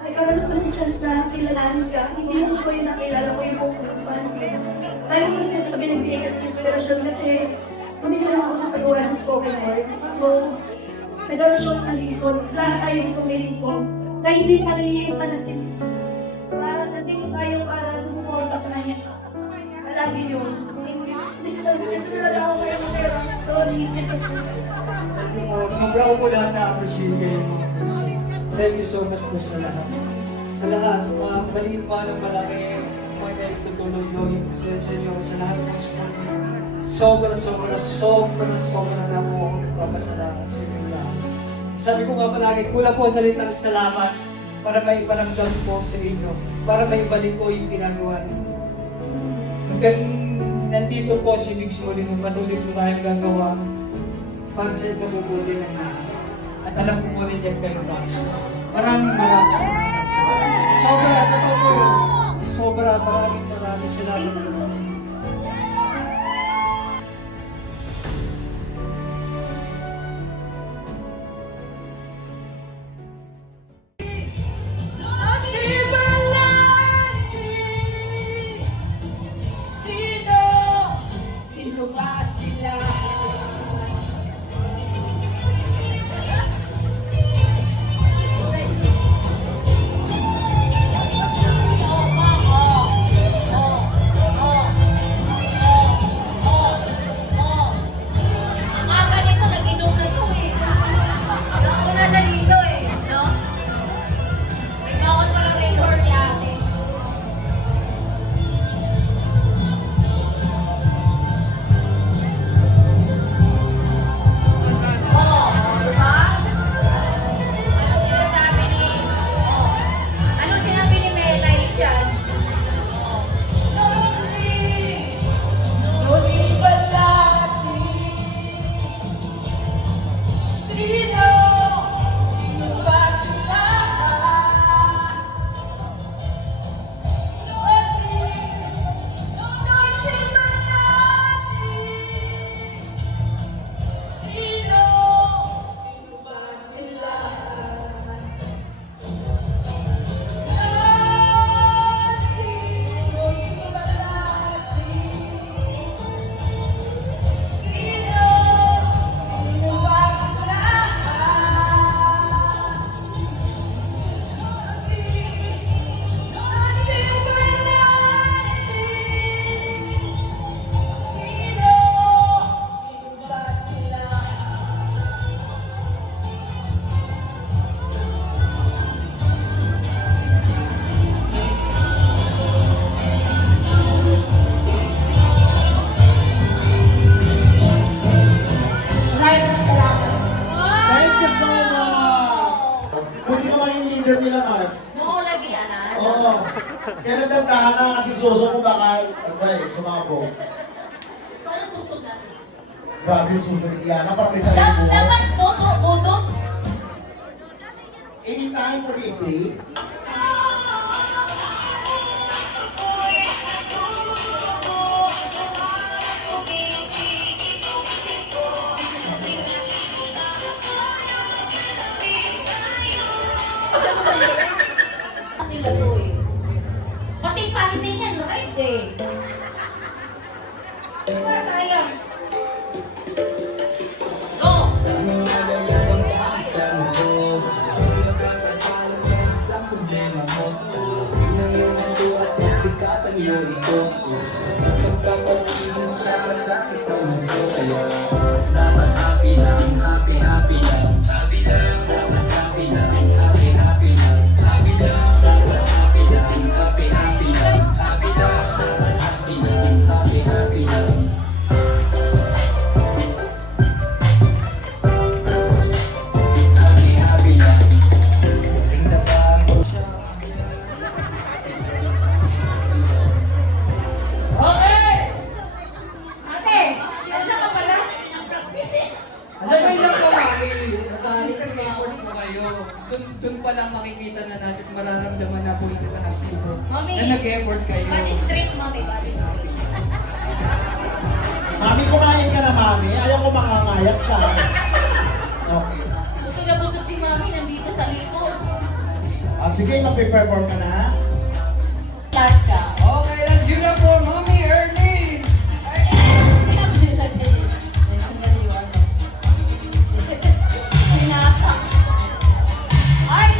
nagkaroon ako ng chance na kilalanin ka. Hindi lang ko yung nakilala ko yung buong pusan. Tayo mo sinasabi nagbigay ka ng inspirasyon kasi pumili lang ako sa pagawa ng spoken word. So, nagkaroon siya ng reason. Lahat tayo dito may reason na hindi pa nangyayon na si Miss. Nandito tayo para bumukorta sa kanya. Palagi yun. Hindi talaga ako kayo matera. Sorry. Sobra ko po lahat na-appreciate kayo mga person. Thank you so much po sa lahat. Sa lahat, mga maliit pa ng malaki, mga nagtutuloy nyo, yung presensya nyo sa lahat ng support nyo. Sobra na po ako nagpapasalamat sa inyo lahat. Sabi ko nga palagi, kulang po sa salitang salamat para may iparamdam po sa inyo, para may ibalik po yung ginagawa ninyo. Hanggang nandito po si Mix Molino, patuloy po tayong gagawa para sa ikabubuti ng lahat. At alam ko po rin dyan kayo para sa maraming salamat. Sobra, totoo po yun. Sobra, maraming salamat. Sino ba sila? Ang aga nito, nag-inom na to eh. Ako na siya dito eh, no? May bawal pa ng red horse si ate. Ano sinabi ni Melay dyan? No si Balasi. Sino? Sino ba sila? No si Balasi. Sino? Sino ba sila? Sino si Balasi? Sino? Sino ba sila? Thank you so much! Pwede ka maging leader nila, Mars. Noong lagi, anan? Oo. Kaya nadandahan na kasi suso mo baka, sumabog. So, anong tugtog natin? Grabe yung suso ni Diana, parang may sarili buhay. Dapat botox? Anytime for the play. Nila to eh. Pati pante niyan, right eh. Sayang. Go! Ate, siya ka pala? Alam mo lang po, Mami, nag-effort po kayo. Doon pa lang makikita na natin, mararamdaman na po ito lahat po. Mami, Na nag-effort kayo. body straight, mami, body straight. Mami, kumain ka na, Mami. Ayaw ko makangayat ka. Okay. Busog na busog si mami, nandito sa likod. Sige, mag-perform ka na. Lahat ka. Okay, let's give it up for Mami Erlene! Pinata. Ay!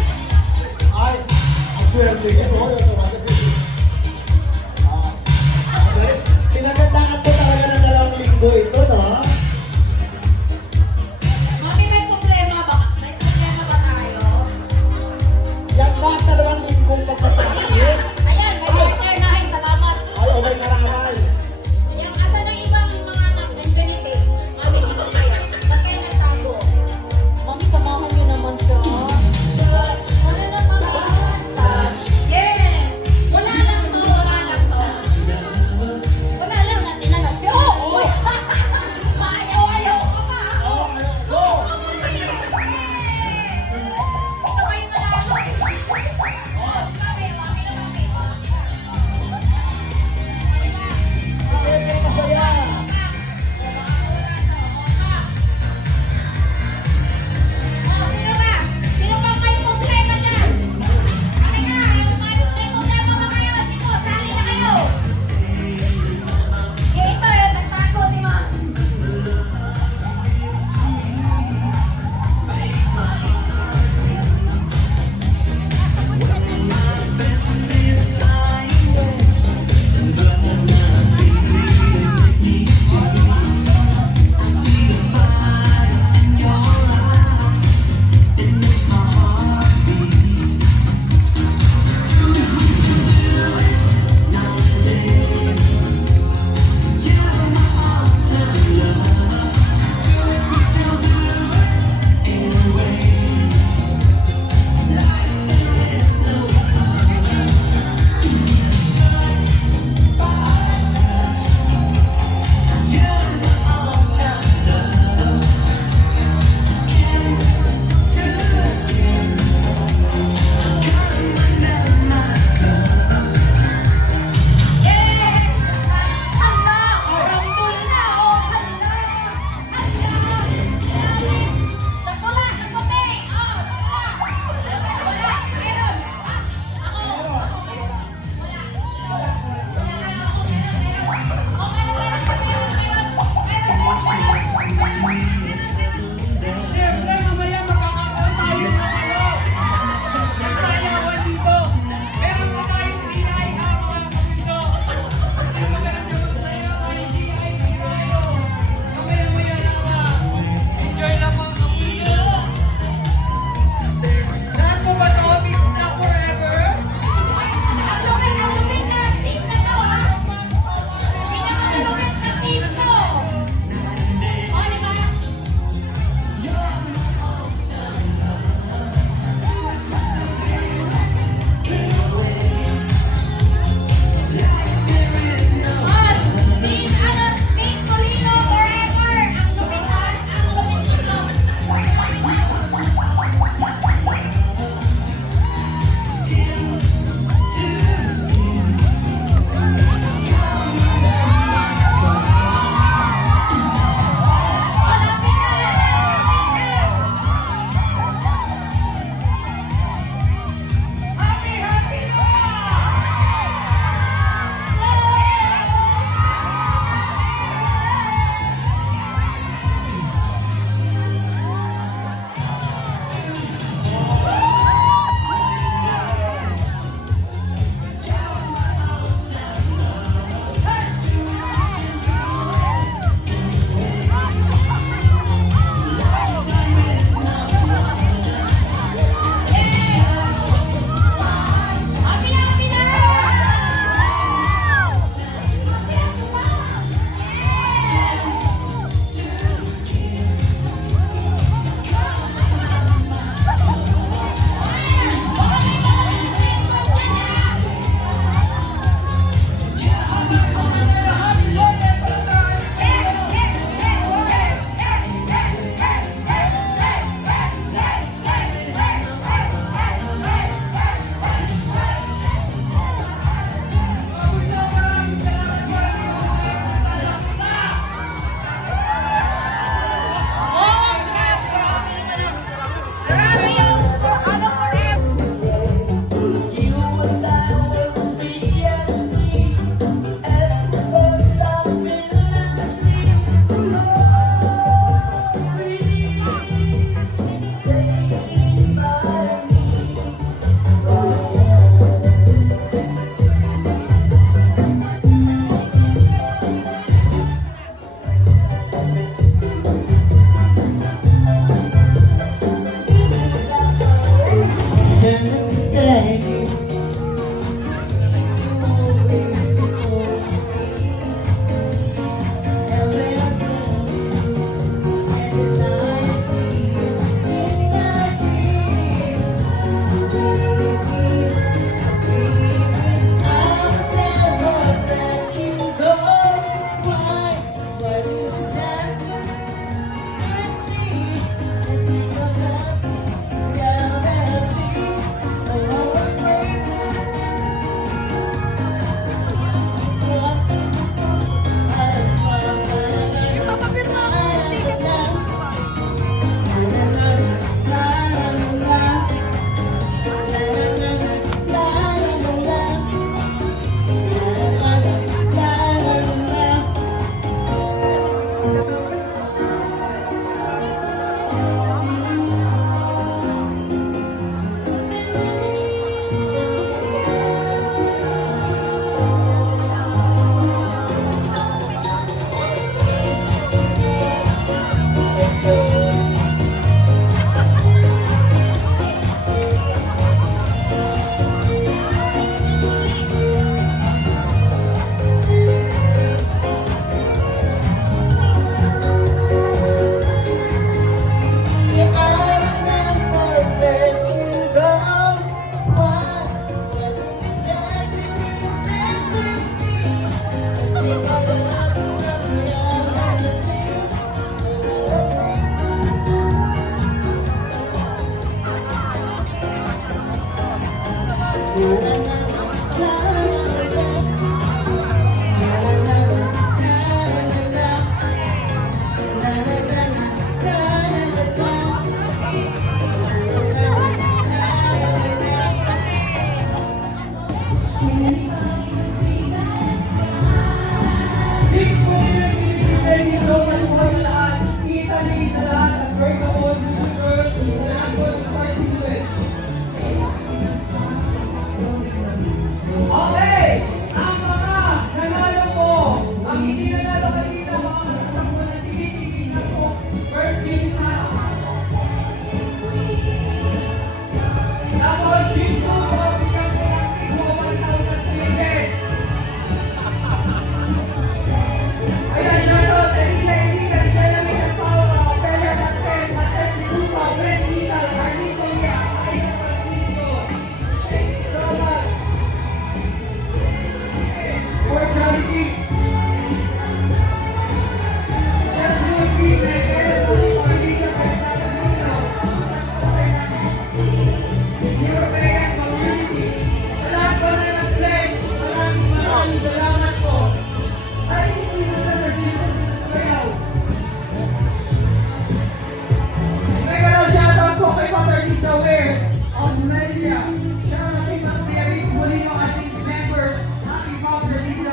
Marisa Ware, Australia. Shout out kay Mas Berries, Molino at its members. Happy Mom Marisa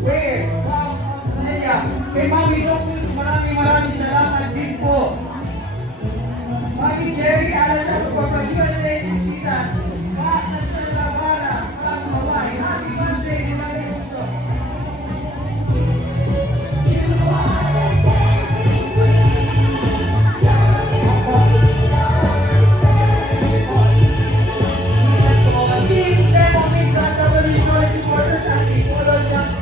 Ware from Australia. Kay Mami Doctors, maraming salamat din po. Mami Jerry Alasas from USA, Sisitas. Kat Nasalabara from Hawaii. Happy birthday, Milani Puso. Team Demo Minsan, WSOY supporters at Ipolo Jump.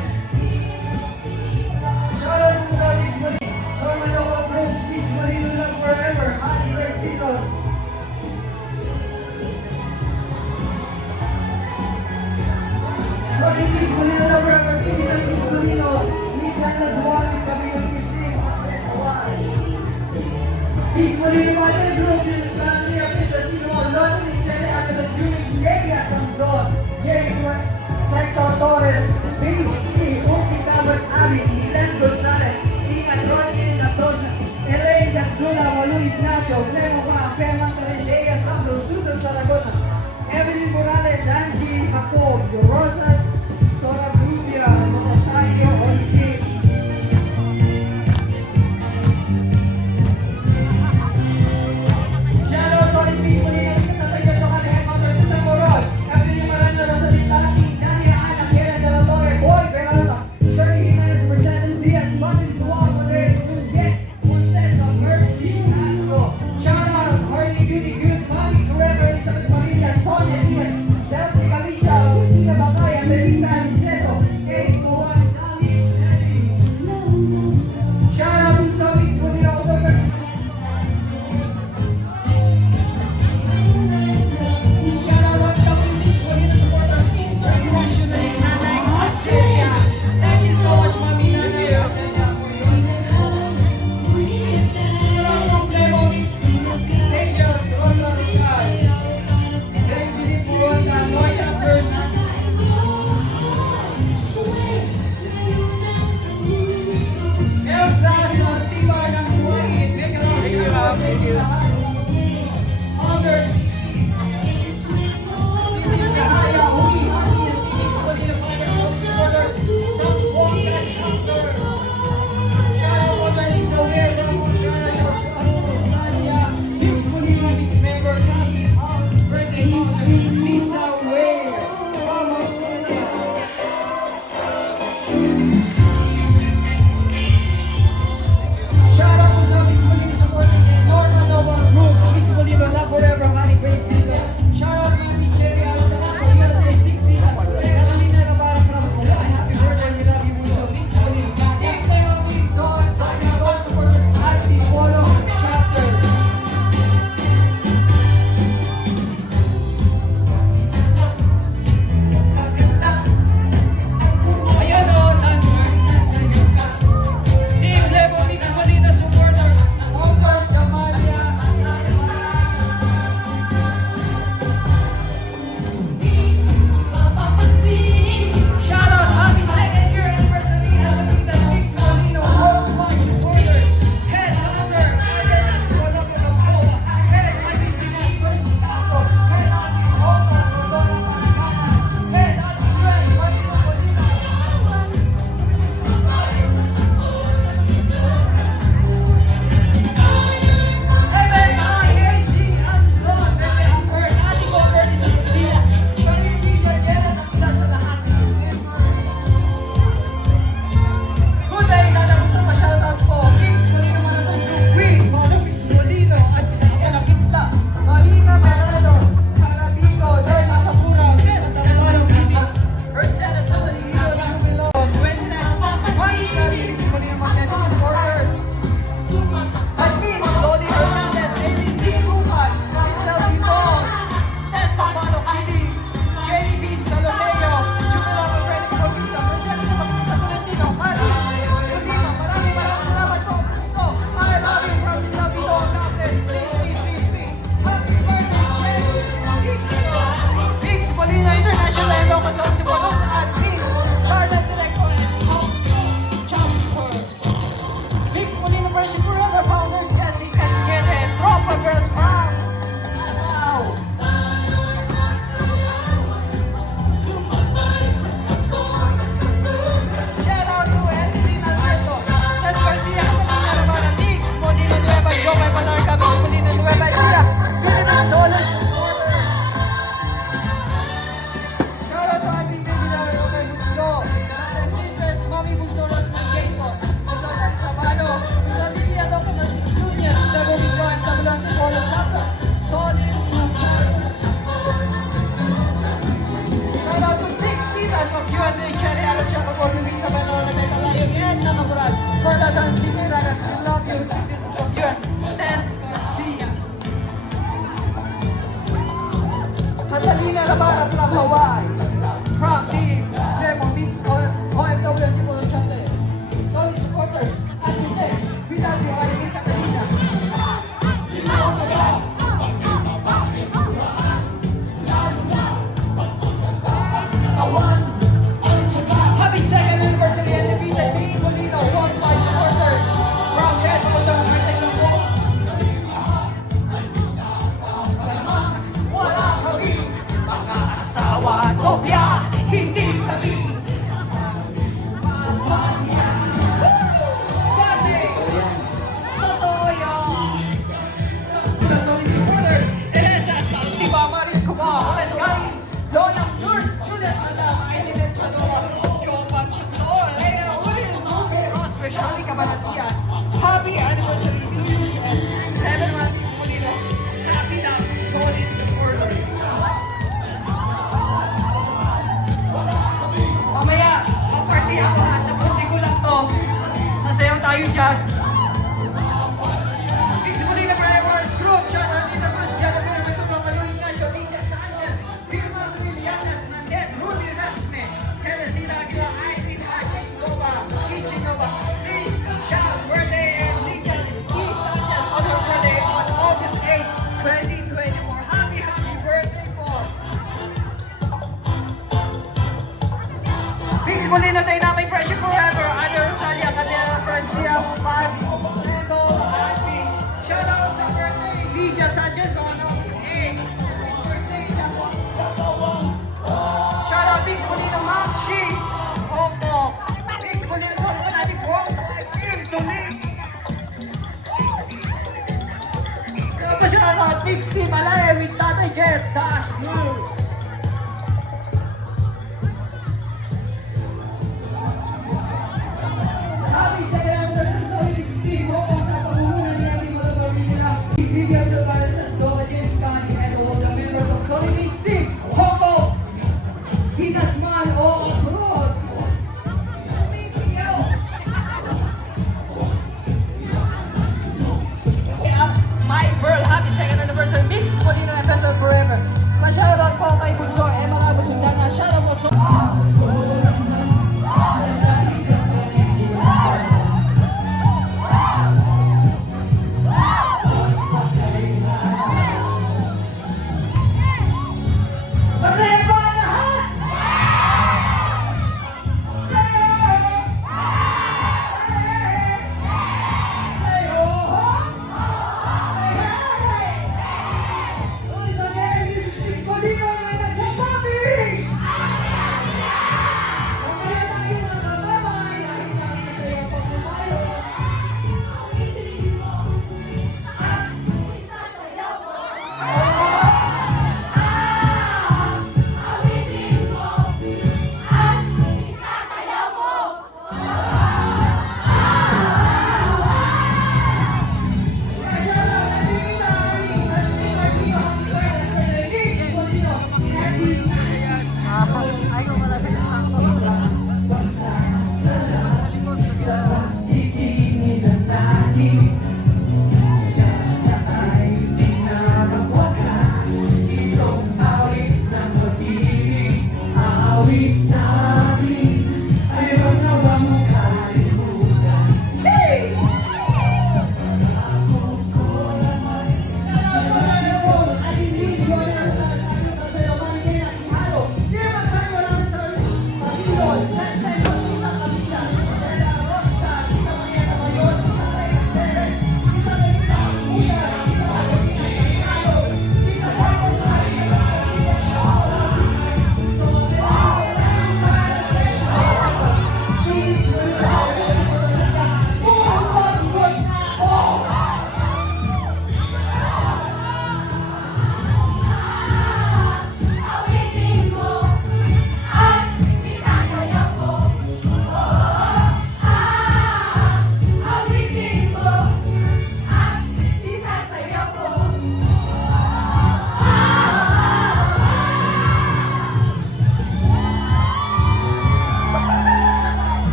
Shout out to sa Miss Mali. Norman Loco Brooks, Miss Mali Lula forever. Happy birthday to sorry, Miss Mali Lula forever. Pinita Miss Malino. Miss Hannah Zuwan with kami yung 15. Miss Malino Mali Group, Miss Family of Miss Asino, Lottie, Jenny, at the Junior Leia Samson, Jerry Sector Torres, Billy Ski, Uki Tabat Abi, Milan Gonzalez, Ingat Rodney Natosa, Elaine Dacdula, Walu Ignacio, Clemo Pa, Pema Carindea, Sandro, Susan Saragona, Evelyn Morales, Angie Jacob, Rosas, Sora Rubia, Rosario Olivier. Shoutout sa Olympic Molina, Tatayot ng Kanihan Motor Susan Moron, Evelyn Marano, Rosalie Taki, Dania Ana, Kera de la Torre, Boy Peralta, 30 Jimenez, Mercedes Diaz, Martin Suwan, Andre Nunez, Montesa, Mercy Castro. Shoutout Harley Beauty Good, Mommy Forever, Isabel Maria, Sonia Diaz, Delcy Calicia, Agustina Bacaya, Lina Rabara from Hawaii. From Team Lemon Beats OFW and Triple Chante. Solid supporters. At the next, we love you, Irene Catalina. Happy second anniversary and defeated Mix Molino, worldwide supporters from Red Mountain, Artec Wala kami mga asawa, nobya, hindi kami mamanya. Party! Totoo yun! The solid supporters, Teresa, Saltiva, Maris Cubao, and Garis, Lona, Nurse, Juliet, Adam, Aileen, Chanova, Jovan, Lord, Leia, Will, Muge, Ross, Specially Cabanatian. Happy anniversary, New Year's, and 7 months Molino. Happy na, solid supporters. Mamaya, mag-party ako at tapusin ko lang to. Nasayaw tayo dyan. Mix Molina Drivers Group, John Arlita Cruz, Janabel, Beto Rotalio, Ignacio, Lidia Sanchez, Vilma Villanas, Nandet, Rudy Rasme, Teresina Aguila, Irene Hachi Nova, Ichi Nova, Liz, Charles birthday, and Lidia E. Sanchez on her birthday on August 8, 2024. Happy birthday po! Mix Molina Dynamic Pressure Forever, Anya Rosalia, Canela Francia, Mari, Edo, Arby. Shout out sa birthday, Lydia Sanchez on August 8. Birthday sa shout out Mix Molina, Ma'am Shi, Opo. Mix Molina, sorry pa natin worldwide team, tuloy. Kaya pa shout out Mix Team Alaya with Tatay Jet, Dash Blue. Happy second anniversary sa Olympic Team mo sa pamumunan ni ating mga pamilya. Bibigyan sa Valentine's Day, James Connie, and all the members of Olympic Team. Hong Kong, Hinasman, o abroad. My Pearl, happy second anniversary. Mix Molina FSL Forever. Pa-shoutout po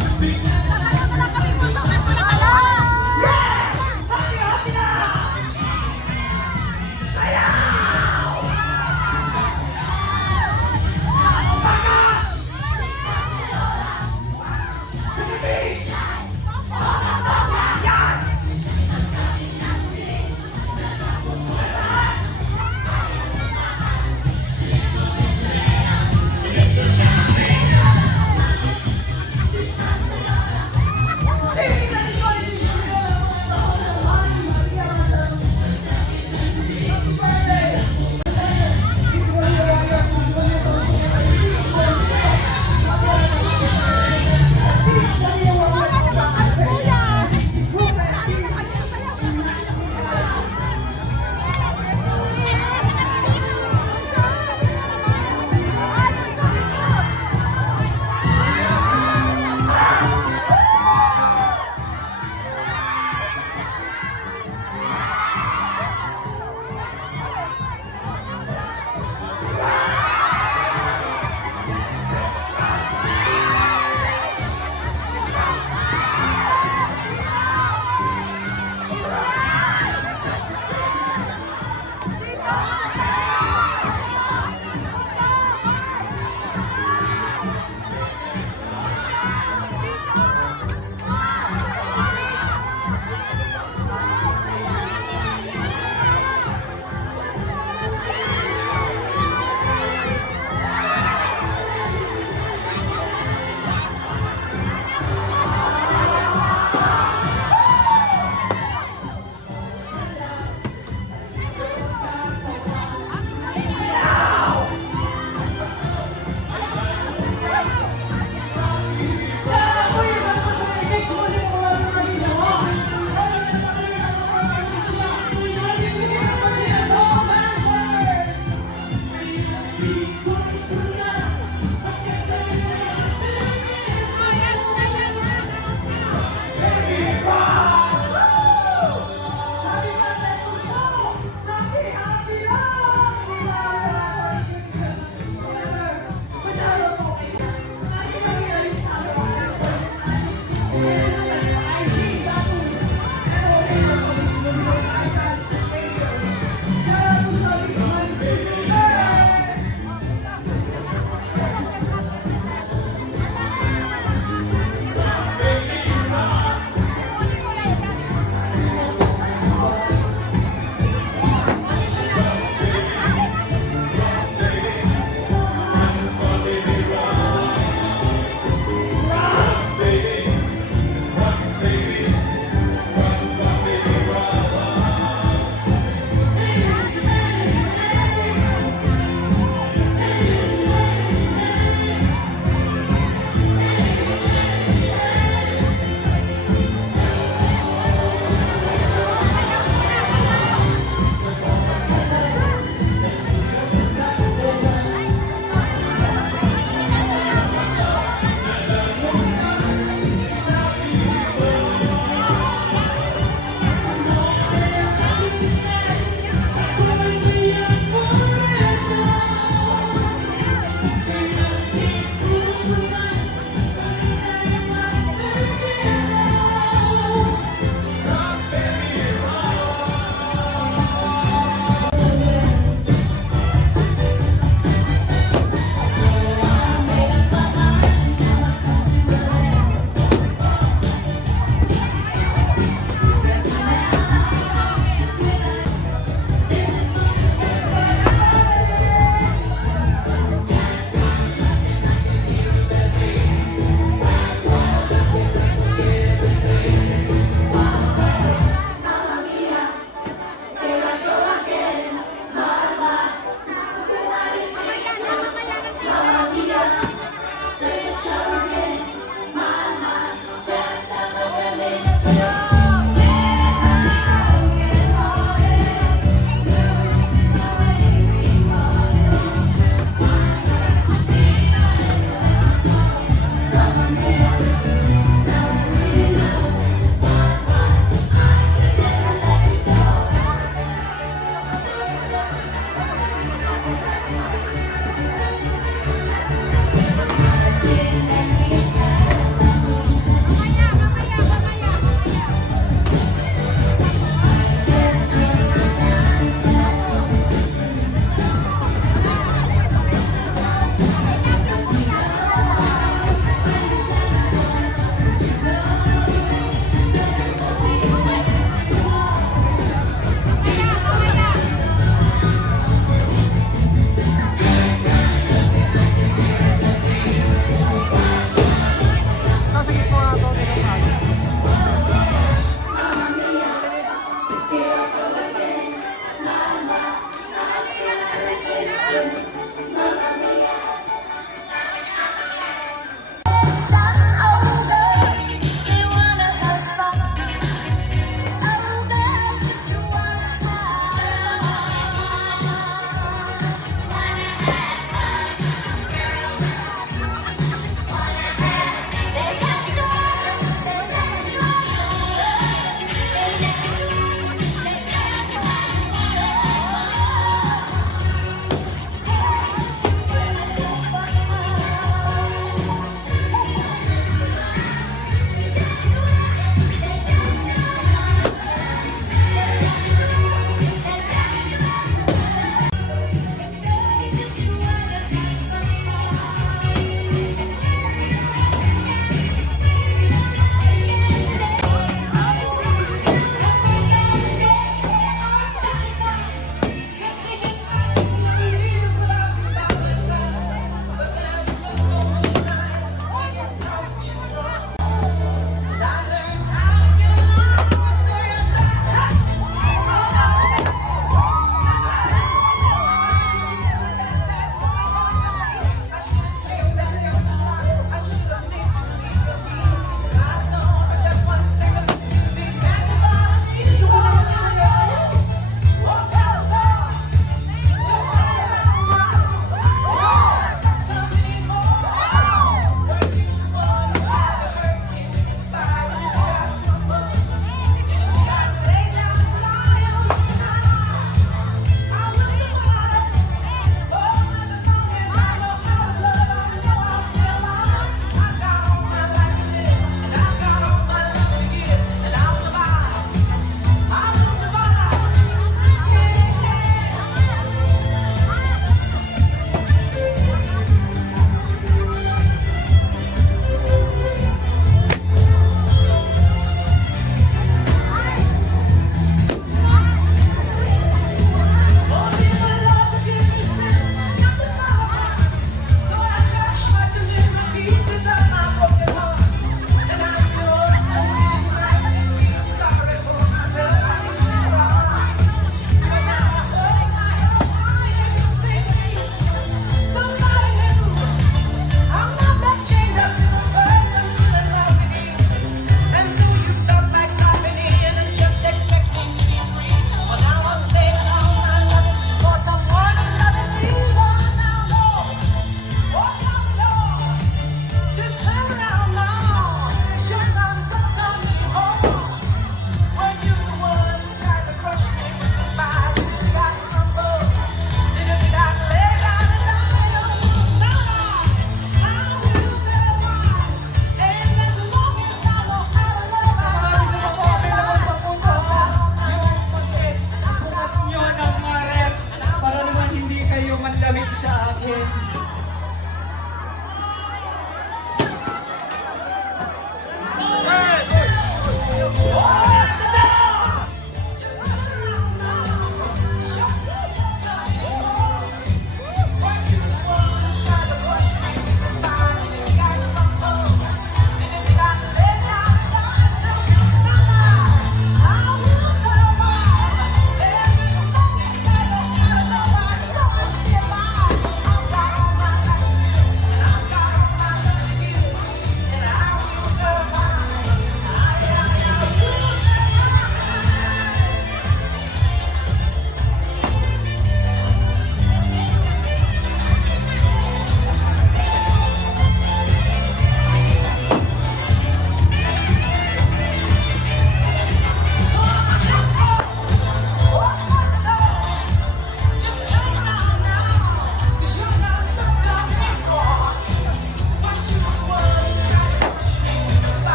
Kasama lang kami, puso at malakalan.